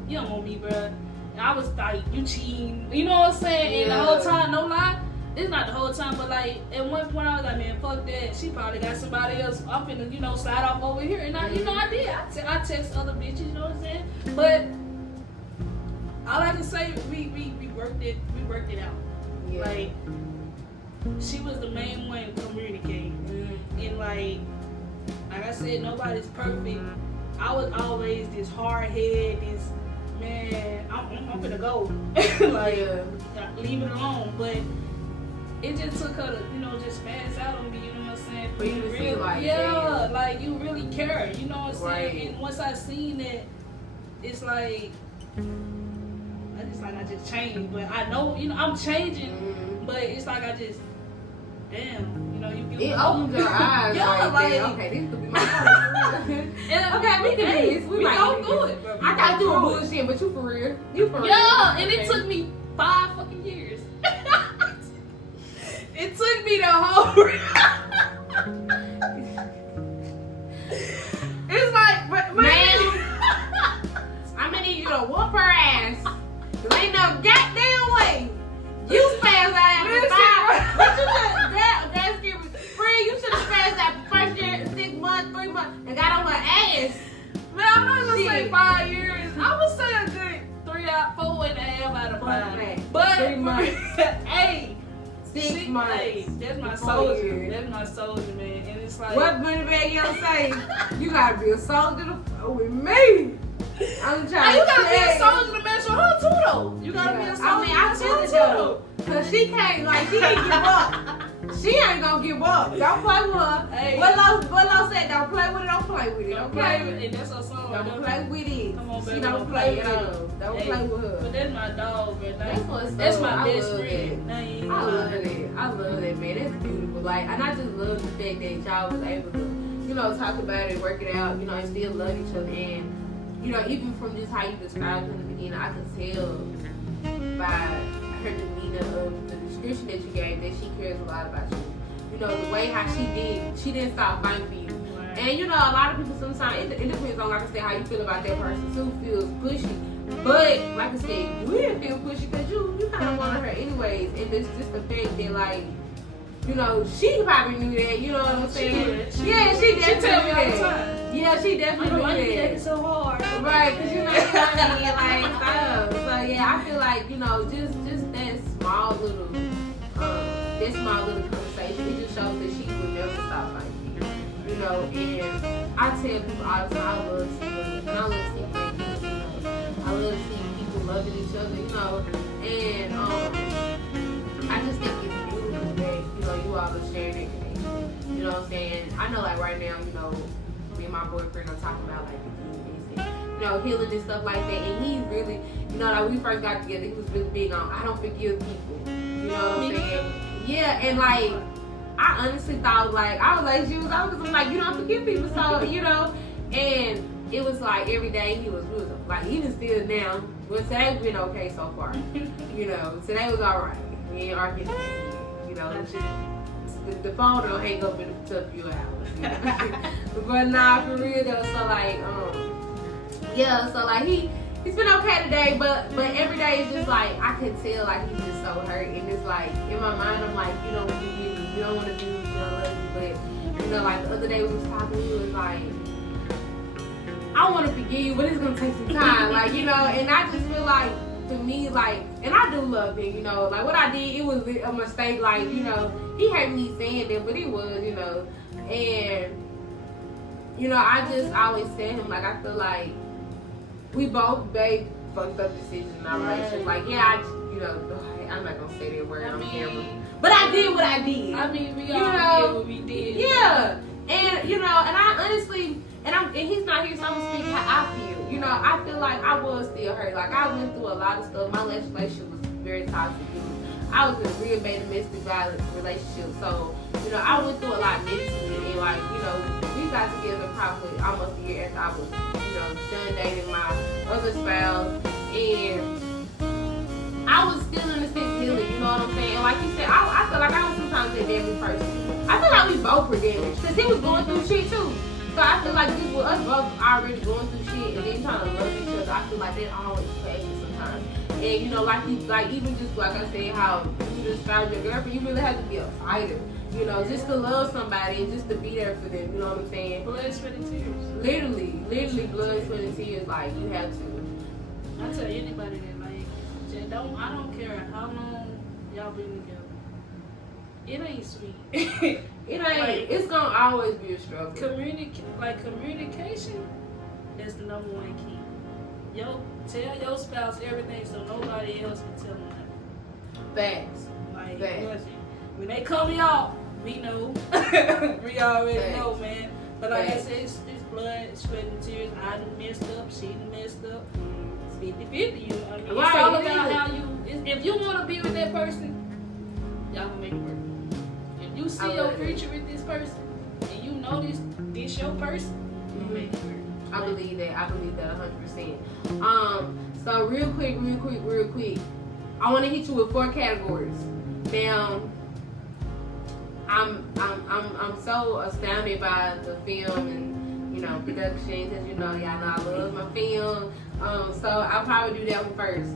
you don't want me, bruh. And I was like, you cheating. You know what I'm saying? And the whole time, no lie, it's not the whole time, but like at one point I was like, man, fuck that. She probably got somebody else. I'm finna, you know, slide off over here. And I, you know, I did. I text other bitches, you know what I'm saying? But all I can say, we worked it out. Yeah. Like, she was the main one communicating. And like I said, nobody's perfect. I was always this hard head, this man, I'm gonna go. Like, leave it alone. But it just took her to, you know, just spaz out on me, you know what I'm saying? For you to feel like, like you really care, you know what I'm saying? And once I seen that, it's like, I just changed, but I know, you know, I'm changing, but it's like I just, damn, you know, you it opens your eyes. Like, okay, this could be my life. Okay, we can do this. We don't do it, bro. I thought you were bullshit, but you for real. You for real. Yeah, and it took me 5 fucking years. It took me the whole. It's like, man, I'm gonna need you to whoop her ass. There ain't no goddamn way. You spazzed out after 5. But you should, friend, you should have spazzed out the first year, 6 months, 3 months, and got on her ass. Man, I'm not gonna say 5 years. I would say a good 4.5 out of 5. But 3 months. Hey. 6 months. Hey, that's my soldier. That's my soldier, man. And it's like, what Money Bag Yo say? You gotta be a soldier with me. I'm trying. You gotta be a soldier to match with her too, though. You gotta be a soldier. I mean, I feel it though, cause she can't, like, she ain't give up. She ain't gonna give up. Don't play with her. Hey. What Lo said, don't play with it. Don't play with it. Don't play with it. And that's her song. Don't play with it. Come on, baby. She don't play with it. Don't play with her. But that's my dog, bro. That's my best friend. I love that, man. That's beautiful. Like, and I just love the fact that y'all was able to, you know, talk about it, work it out, you know, and still love each other. And, you know, even from just how you described her in the beginning, I could tell by her demeanor of the description that you gave that she cares a lot about you. You know, the way how she didn't stop fighting for you. Right. And, you know, a lot of people sometimes, it depends on, like I said, how you feel about that person too, feels pushy. But, like I said, you didn't feel pushy because you kind of wanted her anyways. And it's just the fact that, like, you know, she probably knew that, you know what I'm saying? She definitely knew that. Yeah, she definitely knew that. It's so hard. Right, because you know what I mean? Like, stuff. So, yeah, I feel like, you know, just that small little conversation, it just shows that she would never stop fighting you. You know, and I tell people all the time, I love to see love. And I love to see great people, you know. I love to see people loving each other, you know. And I just think it's beautiful that, you know, you all are sharing that connection. You know what I'm saying? I know, like, right now, you know, me and my boyfriend are talking about, like, forgiveness and, you know, healing and stuff like that. And he's really, you know, like, when we first got together, he was really big on, I don't forgive people. You know what I'm saying? Yeah, and, like, I honestly thought, like, I was like, I'm like, you don't forgive people, so, you know, and it was like every day we was like, even still now, well, today we've been okay so far. You know, today was alright. We ain't arguing, you know. The phone don't hang up in a few hours. You know? But nah, for real though, so like, yeah, so like he's been okay today, but every day it's just like, I can tell like he's just so hurt, and it's like, in my mind I'm like, you don't want to forgive me, you don't want to do, you don't love me, but, you know, like the other day we was talking, he was like, I want to forgive you, but it's going to take some time, like, you know, and I just feel like, for me, like, and I do love him, you know, like, what I did, it was a mistake, like, you know, he hurt me saying that, but it was, you know, and, you know, I just always tell him, like, I feel like we both made fucked up decisions in our relationship, like, yeah, you know, I'm not going to say that word on camera, but I did what I did. I mean, we all did what we did. Yeah, and, you know, and I honestly, and he's not here, so I'm gonna speak how I feel. You know, I feel like I was still hurt. Like, I went through a lot of stuff. My last relationship was very toxic. I was in a real bad domestic violence relationship. So, you know, I went through a lot mentally. And, like, you know, we got together probably almost a year after I was, you know, done dating my other spouse. And I was still in the state healing, you know what I'm saying? And like you said, I feel like I was sometimes a damaged person. I feel like we both were damaged. Because he was going through shit, too. So I feel like this was us both already going through shit and then trying to love each other. I feel like that always plays me sometimes. And you know, like even just like I said, how you describe your girlfriend, you really have to be a fighter. You know, just to love somebody and just to be there for them. You know what I'm saying? Blood, sweat, and tears. Literally, blood, sweat, and tears. Like, you have to. I tell anybody that, like, just I don't care how long y'all been together. It ain't sweet. It ain't. Like, it's gonna always be a struggle. Communication is the number one key. Tell your spouse everything so nobody else can tell them nothing. Facts. Like, Facts. when they come y'all, we know. We already Facts. know, man. But like Facts. I said, it's blood, sweat, and tears. I done messed up. She done messed up. It's 50-50. You know what I mean? Right, it's all it about is. how you. If you want to be with that person, y'all gonna make it work. If you see your future with this person, and you know this your person, you make it work. I believe that 100%. So real quick, I want to hit you with 4 categories. Now, I'm so astounded by the film and, you know, production, because, you know, y'all know I love my film. So I'll probably do that one first.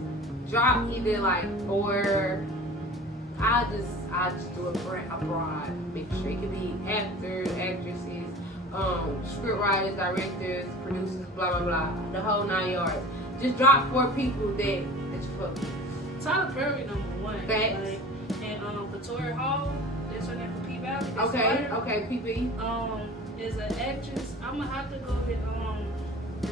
Drop either like, or I'll just do a broad mixture. It could be actors, actresses, script writers, directors, producers, blah blah blah, the whole 9 yards. Just drop 4 people that you fuck with. Tyler Perry #1. Facts. Like, and Victoria Hall, that's her name for P Valley. Okay, PP. Is an actress. I'm gonna have to go with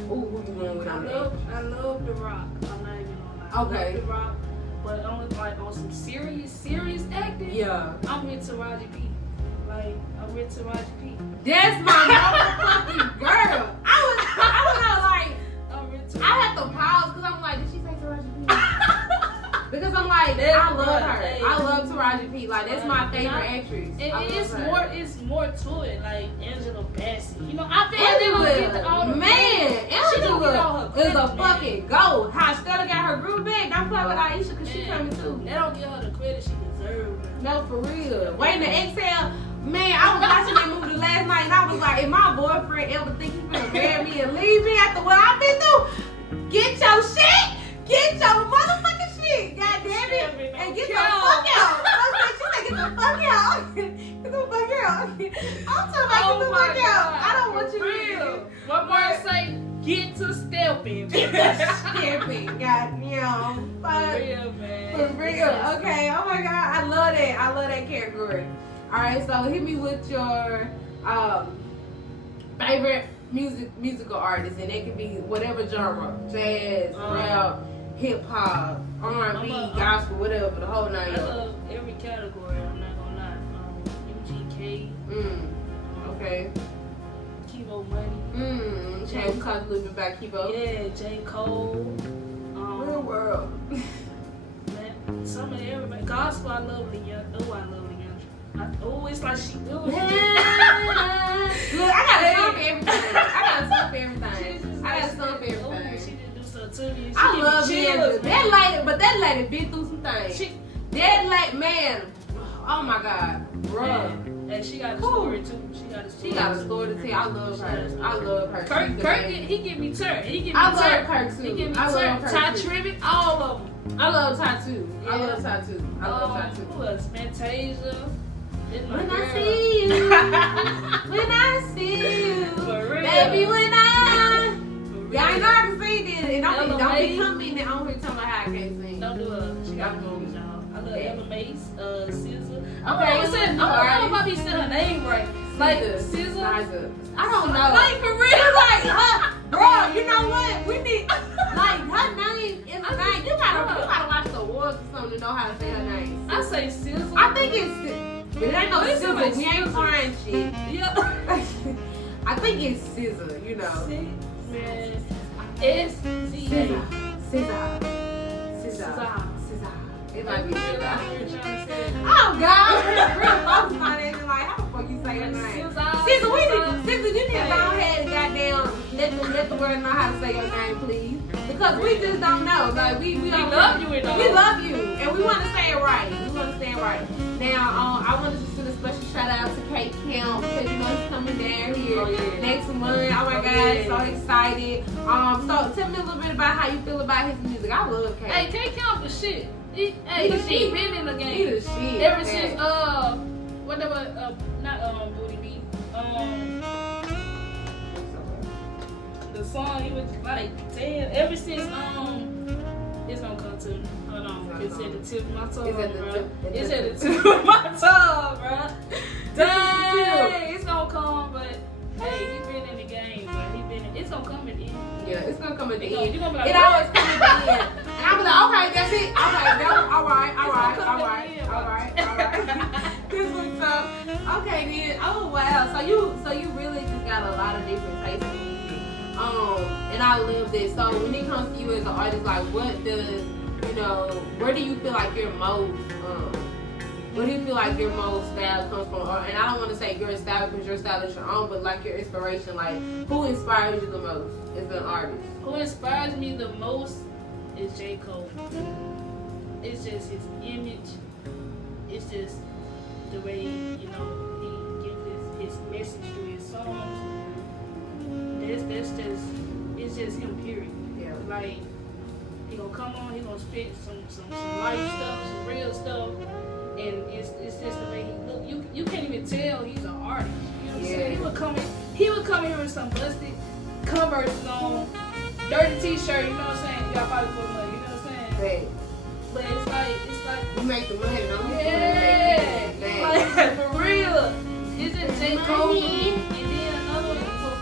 Ooh, who you going with on that? I love The Rock. I'm not even gonna lie. Okay. I love The Rock, but on some serious acting. Yeah. I'm with Taraji P. Like, I'm with Taraji P. That's my motherfucking girl. I don't know, like, I'm with Taraji. I have to pause because I'm like, did she say Taraji P? Because I'm like, I love her. Hey. I love Taraji P. Like, that's my favorite actress. It's more to it, like Angela Bassett. You know, I feel Angela is a fucking goat. How Stella got her groove back. Don't play with Aisha because she coming too. They don't give her the credit she deserves. No, for real. Waiting to exhale. Man, I was watching that movie last night and I was like, if my boyfriend ever think he's gonna marry me and leave me after what I've been through, get your shit. Get your motherfucking shit. God damn it. And get the fuck out. She said, get the fuck out. Get the fuck out. I'm talking about get the fuck out. I don't want you here. What more say? Get to stepping. Stepping. Goddamn. For real, man. For real. Okay. Oh my God. I love that. I love that category. All right. So hit me with your favorite musical artists, and it can be whatever genre, jazz, rap, hip hop, R&B, gospel, whatever, the whole nine I yards. love every category. I'm not gonna lie. UGK. Okay. Kivo Money. Okay, we talked a little bit about Kivo. Yeah, J. Cole. Real world. Man, some of everybody. Gospel, I love Leon. Oh, I love Leon. Oh, it's like she. Ooh, Look, I got a song for everything. I got a song for everything. Oh, she didn't do so to me. I love Leon. That lady been through some things. That lady, man. Oh my God, bruh. And she got a story too. She got a story to tell. I love her. I love her. Kirk, he give me turn. I love Kirk too. He give me I turn. love her Ty too. Tribbett, all of them. I love Ty too. Yeah. I love Ty too. Who else? Fantasia. When I see you, when I see you, For real. baby, when I. For Yeah, I real. know I can sing this. And don't be Ella coming in on here talking about how I can't sing. Don't do her. She got movies, y'all. I love Ella Mace, SZA. Okay, I don't know if I be saying her name right. Like SZA. I don't know. Like for real. Like her, bro. You know what? We need like her name is a name. You gotta watch the awards or something to know how to say her name. I say SZA. I think it's, but it ain't no SZA. Like We ain't trying shit. Yeah. I think it's SZA. You know. Man. SZA. SZA. It might be SZA. Oh Oh God, real focused on it. And like, how the fuck you say her name? SZA, you need to go ahead and goddamn let the world know how to say your name, please. Because we just don't know. Like we love you, we love you, and we want to say it right. Now, I wanted to send a special shout out to K Camp because you know he's coming down here next month. Oh my God, so excited. So tell me a little bit about how you feel about his music. I love K. Hey, K Camp the shit. He been in the game. He the shit. Ever since not Booty Beat. The song he was like, damn, ever since it's gonna come to me. Hold on. It's at the tip of my tongue, bro. It's at the tip of my tongue, bro. Dang, it's gonna come, but hey, he been in the game, but it's gonna come at the end. Yeah, it's gonna come at the end. You gonna be like, It always comes at the end. And I'm like, okay, that's it. All right. This was tough. Okay, then. Oh wow. So you really just got a lot of different tastes in music. And I love this. So when it comes to you as an artist, like, what does where do you feel like your most where do you feel like your most style comes from? And I don't want to say your style because your style is your own, but like your inspiration, like who inspires you the most as an artist? Who inspires me the most is J. Cole. It's just his image. It's just the way, he gives his message through his songs. It's just him, period. Yeah. Like, he gonna come on, he gonna spit some life stuff, some real stuff. And it's just the way he look. You can't even tell he's an artist. You know what I'm saying? He would come here with some busted Converse on, dirty t-shirt, you know what I'm saying? You got probably put money, you know what I'm saying? Hey. But it's like You make the money, don't you? yeah, like for real. It's just J. Cole for me. And then another one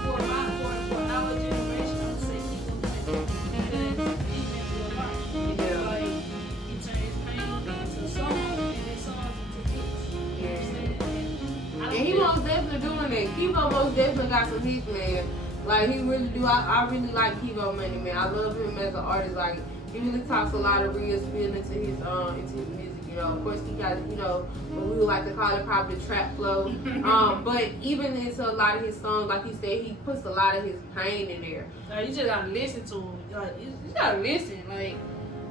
for our generation, I would say Kivo Money. Because he's been real life. Because like he turned his pain into songs and his songs into hits. You know what I'm saying? And he most definitely doing that. Kivo most definitely got some hits, man. Like he really do. I really like Kivo Money, man. I love him as an artist. Like he really talks a lot of real spin into his music. Of course he got what we would like to call it probably trap flow. But even into a lot of his songs, like he said, he puts a lot of his pain in there. You just gotta listen to him. Like you gotta listen. Like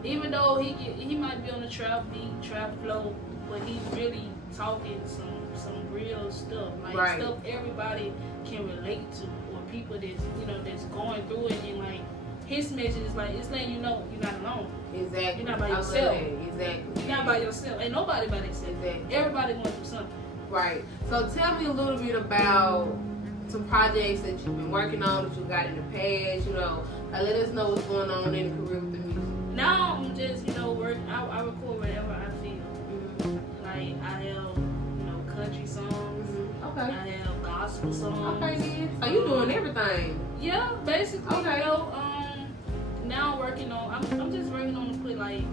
even though he might be on the trap beat, trap flow, but he's really talking some real stuff. Like stuff everybody can relate to, or people that's going through it, and like his message is like it's letting you know you're not alone. Exactly. You're not by yourself. Exactly. You're not by yourself. Ain't nobody by themselves. Exactly. Everybody going through something. Right. So tell me a little bit about some projects that you've been working on that you got in the past. Like let us know what's going on in the career with the music. Now I'm just work. I record whatever I feel. Mm-hmm. Like I have country songs. Mm-hmm. Okay. I have gospel songs. Okay, then. So you doing everything? Yeah, basically. Okay. You know, now I'm working on. I'm just working on to put like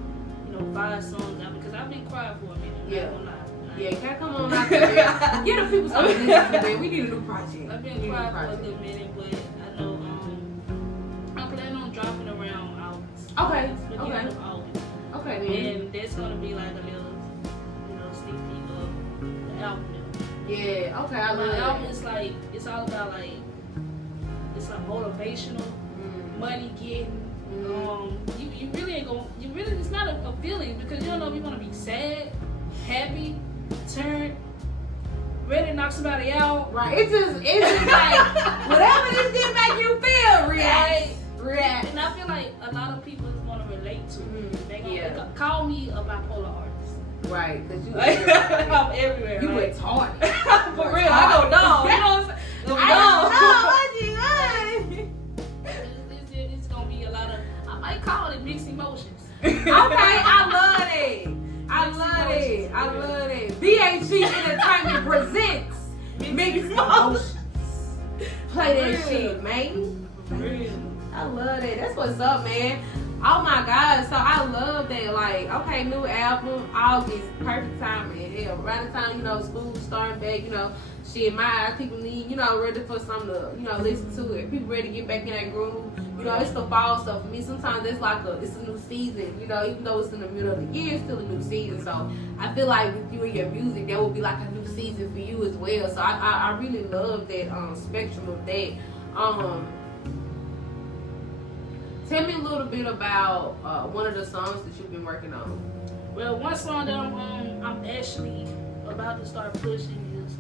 5 songs out because I've been quiet for a minute. Yeah. I'm not gonna lie. Yeah, can I come on out there? Get the people something to listen to, man. We need a new project. I've been quiet for a good minute, but I know I'm planning on dropping around August. Okay. Beginning Okay. of August. Okay, then. And that's gonna be like a little, sneak peek of the album. Yeah. Okay, I love My that. album is like it's all about like it's like motivational, money getting. You really ain't gonna. You really it's not a feeling because you don't know if you're gonna be sad, happy, turned, ready to knock somebody out. Right. It's just like whatever this did make you feel, react. React. And I feel like a lot of people is gonna relate to it. They gonna call me a bipolar artist. Right, because you I'm everywhere. You like, retarded. for real, I don't know. You know what I'm saying? It's gonna be a lot of, I might call it mixed emotions. Okay, I love it. I love it. I love it. BHG Entertainment presents Mixed Emotions. Play that shit, man. For real. I love that. That's what's up, man. Oh my God. So I love that. Like, okay, new album, August, perfect time, man. Hell, right the time, school's starting back, shit, my eyes, people need, ready for something to, listen to it. People ready to get back in that groove. It's the fall stuff. For me, sometimes it's like it's a new season, even though it's in the middle of the year, it's still a new season. So I feel like with you and your music, that will be like a new season for you as well. So I really love that spectrum of that. Tell me a little bit about one of the songs that you've been working on. Well, one song that I'm actually about to start pushing is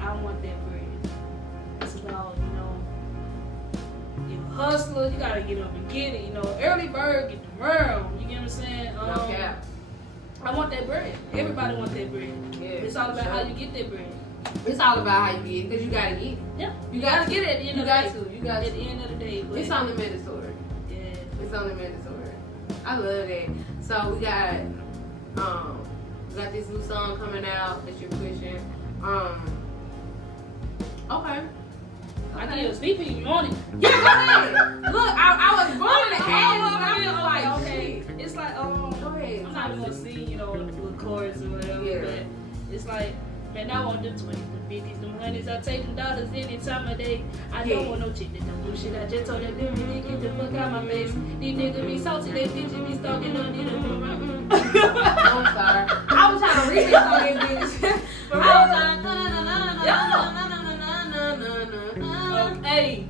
I Want That Bread. It's about, you're a hustler, you gotta get up and get it, early bird, get the worm, you get what I'm saying? No cap. I want that bread. Everybody want that bread. Yeah, it's all about how you get that bread. It's all about how you get it, because you gotta get it. Yeah. You gotta get it at the end of the day. You got to. At the end of the day. But It's only mandatory. It's only mandatory. I love that. So we got this new song coming out that you're pushing. Okay. I can give a sneak peek if you want it. Yeah, go ahead. Look, I was going to ask, but I was like, okay. It's like, go ahead. I'm not gonna sing, with chorus or whatever, Yeah. but it's like, man, I want them 20s, the 50s, them 100s. I take them dollars any time of day. I don't want no chick that don't do shit. I just told that bitch, get the fuck out my face. These niggas be salty, they bitches be stalking on them. I'm sorry. I was trying to read this on this bitch. I was like, hey,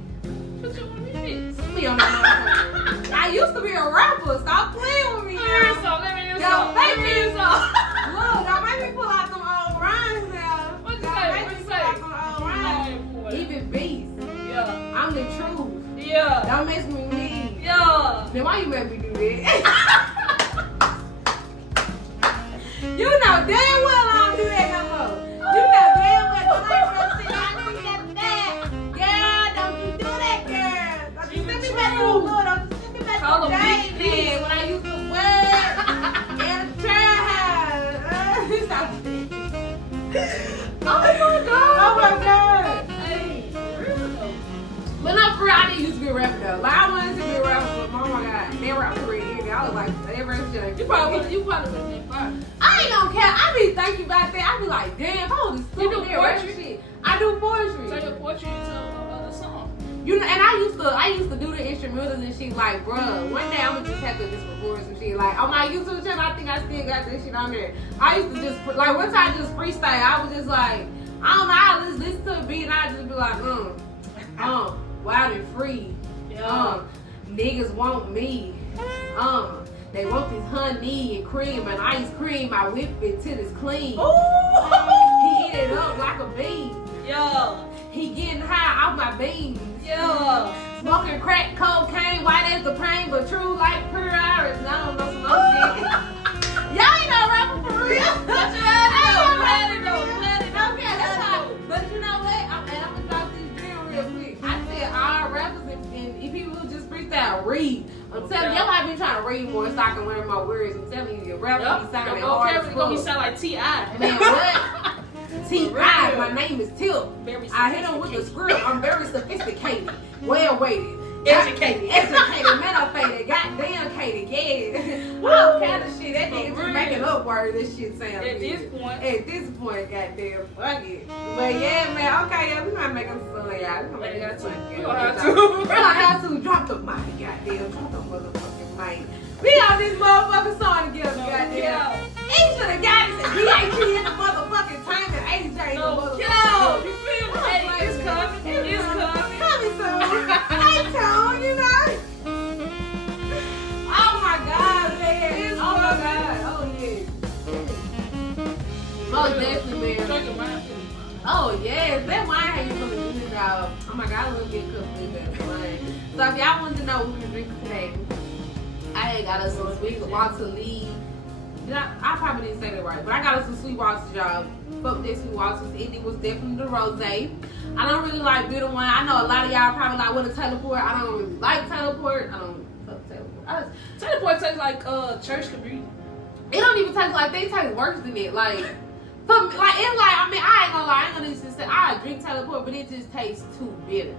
what you want to be? me on that. I used to be a rapper. Stop playing with me. Let me hear a song. Let me hear a Yo, song. make me a song. Look, y'all make me pull out them old rhymes now. What you Y'all say? make What me you pull out say? them old rhymes. Even beats. Yeah. I'm the truth. Yeah. Don't mess with me. Yeah. Then why you make me do that? You know damn well I don't do that no more. You know damn well when I first see I do that. Girl, don't you do that, girl. Don't you send me back to the Lord. Don't you send me back Call to the them day, big man. When I used to work in a trap. Stop it. Oh my God. Hey, real though. But no, for real, I didn't used to be a rapper though. Like I wanted to be a rapper, but oh my God, they rap for real. I was like, they rap shit. You probably would have been fine. I ain't gonna care. I be thinking about that. I be like, damn, if I was a You do stupid rap poetry? shit. I do poetry. Take a portrait into a song. And I used to do the instrumentals and shit. Like, bruh, one day I'm gonna just have to just record some shit. Like on my YouTube channel, I think I still got that shit on there. I used to just like one time just freestyle. I was just like, I don't know. I just listen to a beat and I just be like, wild and free. Yeah. Niggas want me. They want this honey and cream and ice cream. I whip it till it's clean. He eat it up like a bean. Yeah. He getting high off my beans. Yeah. Smoking crack cocaine, white as the pain, but true like pure iris. I don't know some other shit. Y'all ain't no rapper for real. But you had it though. Okay, that's how. But you know what? I'm gonna drop this drill real quick. I said all rappers and people who just freestyle read. I'm telling you, y'all have been trying to read more so I can learn my words. I'm telling you, your rap be sounding hard. It's gonna be sound like T.I. Man, what? T.I. My name is Tip. Very I hit him with the script. I'm very sophisticated. Well weighted. Educated. Medicated, goddamn cated, yeah. All kind of shit. That nigga just making up words. This shit sounds At this point, goddamn, fuck it. But yeah, man, okay, yeah, we gonna make us some, y'all. We gonna make us some. We gonna have to drop the mic, goddamn. Drop the motherfucking mic. We got this motherfucking song together, goddamn. He should have got it. DHG in the motherfucking time and AJ in the motherfucking. You feel me? Hey, it's coming. It's coming. Coming soon. Hey, Tone, you know. Oh my God, man. Oh my God. Oh yeah. Most definitely, man. Oh yes, that wine had you feeling good, dog. Oh my God, I love getting cooked with that wine. So if y'all wanted to know what we're drinking today, I ain't got us some sweet water lead. I probably didn't say that right, but I got us some sweet waters, y'all. Fuck this sweet waters. It was definitely the rosé. I don't really like bitter wine. I know a lot of y'all probably like what a Taylor Port. I don't really like Taylor Port. I don't fuck Taylor Port. Taylor Port tastes like church communion. It don't even taste like they taste worse than it. Like, it's like I mean I ain't gonna lie. I ain't gonna just say I drink Taylor Port, but it just tastes too bitter.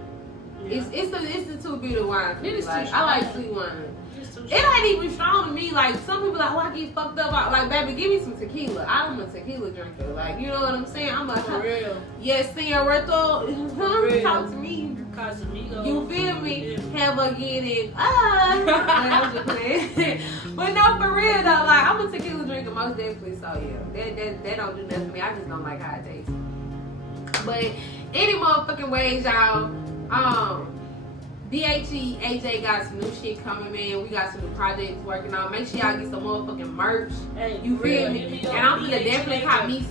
Yeah. It's the too bitter wine. It is like, too I like sweet wine. It ain't even strong to me. Like some people like, oh, I get fucked up. Like, baby, give me some tequila. I'm a tequila drinker. Like, you know what I'm saying? I'm like, for real. Yes, señorito. Talk to me. Casamigo. You feel me? Yeah. Have a get it. I'm just playing. But no, for real though. Like, I'm a tequila drinker most definitely. So yeah, that don't do nothing to me. I just don't like how it tastes. But any motherfucking ways, y'all. DHE, AJ got some new shit coming, man. We got some new projects working on. Make sure y'all get some motherfucking merch. Hey, you feel me? And I'm gonna definitely cop me AJAYY.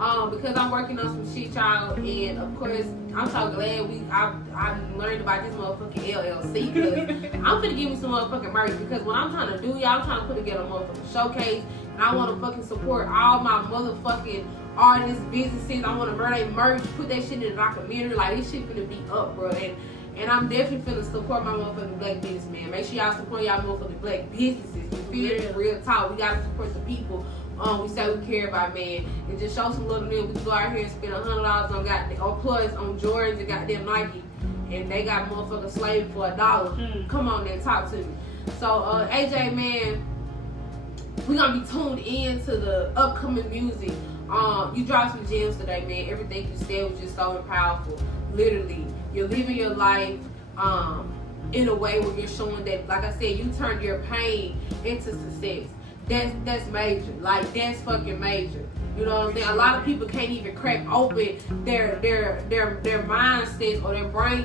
some because I'm working on some shit, y'all. And of course, I'm so glad I learned about this motherfucking LLC because I'm finna give me some motherfucking merch because what I'm trying to do, y'all, I'm trying to put together a motherfucking showcase. And I want to fucking support all my motherfucking artists, businesses. I want to burn their merch, put that shit in a documentary. Like, this shit finna be up, bro. And I'm definitely finna support my motherfucking black business, man. Make sure y'all support y'all motherfucking black businesses. You feel me? Real talk. We gotta support the people we say we care about, man. And just show some love to them. We can go out here and spend $100 on or plus on Jordans and goddamn Nike. And they got motherfucking slaving for $1. Come on then, talk to me. So AJ, man, we gonna be tuned in to the upcoming music. You dropped some gems today, man. Everything you said was just so powerful. Literally, you're living your life in a way where you're showing that, like I said, you turned your pain into success. That's major. Like, that's fucking major. You know what I'm saying? A lot of people can't even crack open their mindsets or their brain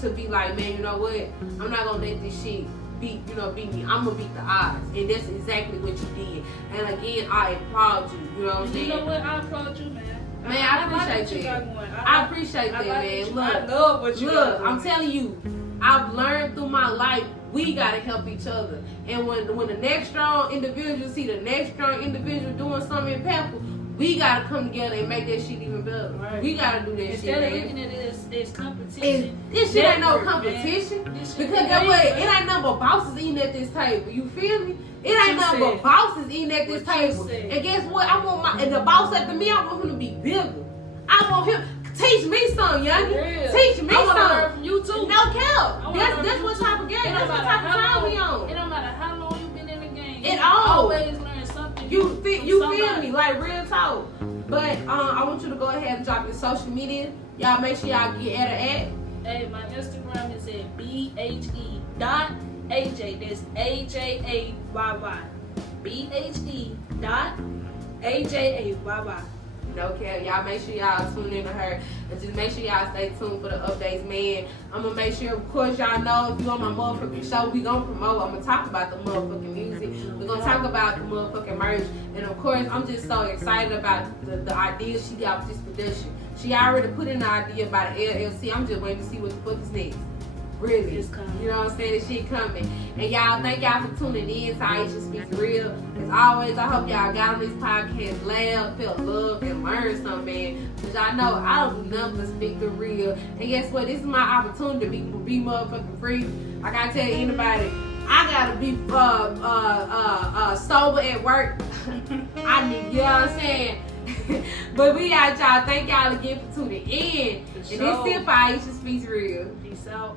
to be like, man, you know what? I'm not gonna let this shit beat me. I'm gonna beat the odds. And that's exactly what you did. And again, I applaud you. You know what I'm saying? You know what? I applaud you, man. Man, I appreciate that. I appreciate that, man. Look, I love what you look, I'm telling you, I've learned through my life, we gotta help each other. And when the next strong individual see the next strong individual doing something impactful, we gotta come together and make that shit even better. Right. We gotta do that Instead shit. Instead of looking at it as competition. This shit ain't no competition. Because guess what? It ain't nothing but bosses eating at this table. You feel me? It ain't nothing but bosses eating at this table. And guess what? I want and the boss after me, I want him to be bigger. I want him teach me something, youngin. Teach me I want to something. learn from you too. No cap. That's what type of game. That's what type of time we on. It don't matter how long you've been in the game. It all. Always learn something. You feel me? Like, real talk. But I want you to go ahead and drop your social media. Y'all make sure y'all get at her at. Hey, my Instagram is at BHE.AJ. That's AJAYY. BHE.AJAYY. No cap. Y'all make sure y'all tune in to her. And just make sure y'all stay tuned for the updates, man. I'm going to make sure, of course, y'all know if you on my motherfucking show, we going to promote. I'm going to talk about the motherfucking music. We're going to talk about the motherfucking merch. And, of course, I'm just so excited about the ideas she got with this production. She already put in the idea about the LLC. I'm just waiting to see what the fuck is next. Really. It's coming. You know what I'm saying? This shit coming. And y'all, thank y'all for tuning in to Aisha Speaks Real. As always, I hope y'all got on this podcast, laughed, felt love, and learned something, man. Because y'all know I don't do nothing but speak the real. And guess what? This is my opportunity to be motherfucking free. I gotta tell anybody, I gotta be sober at work. I need, you know what I'm saying? But we out, y'all. Thank y'all again for tuning in. For And sure. this is for Aisha Speaks Real. Peace out.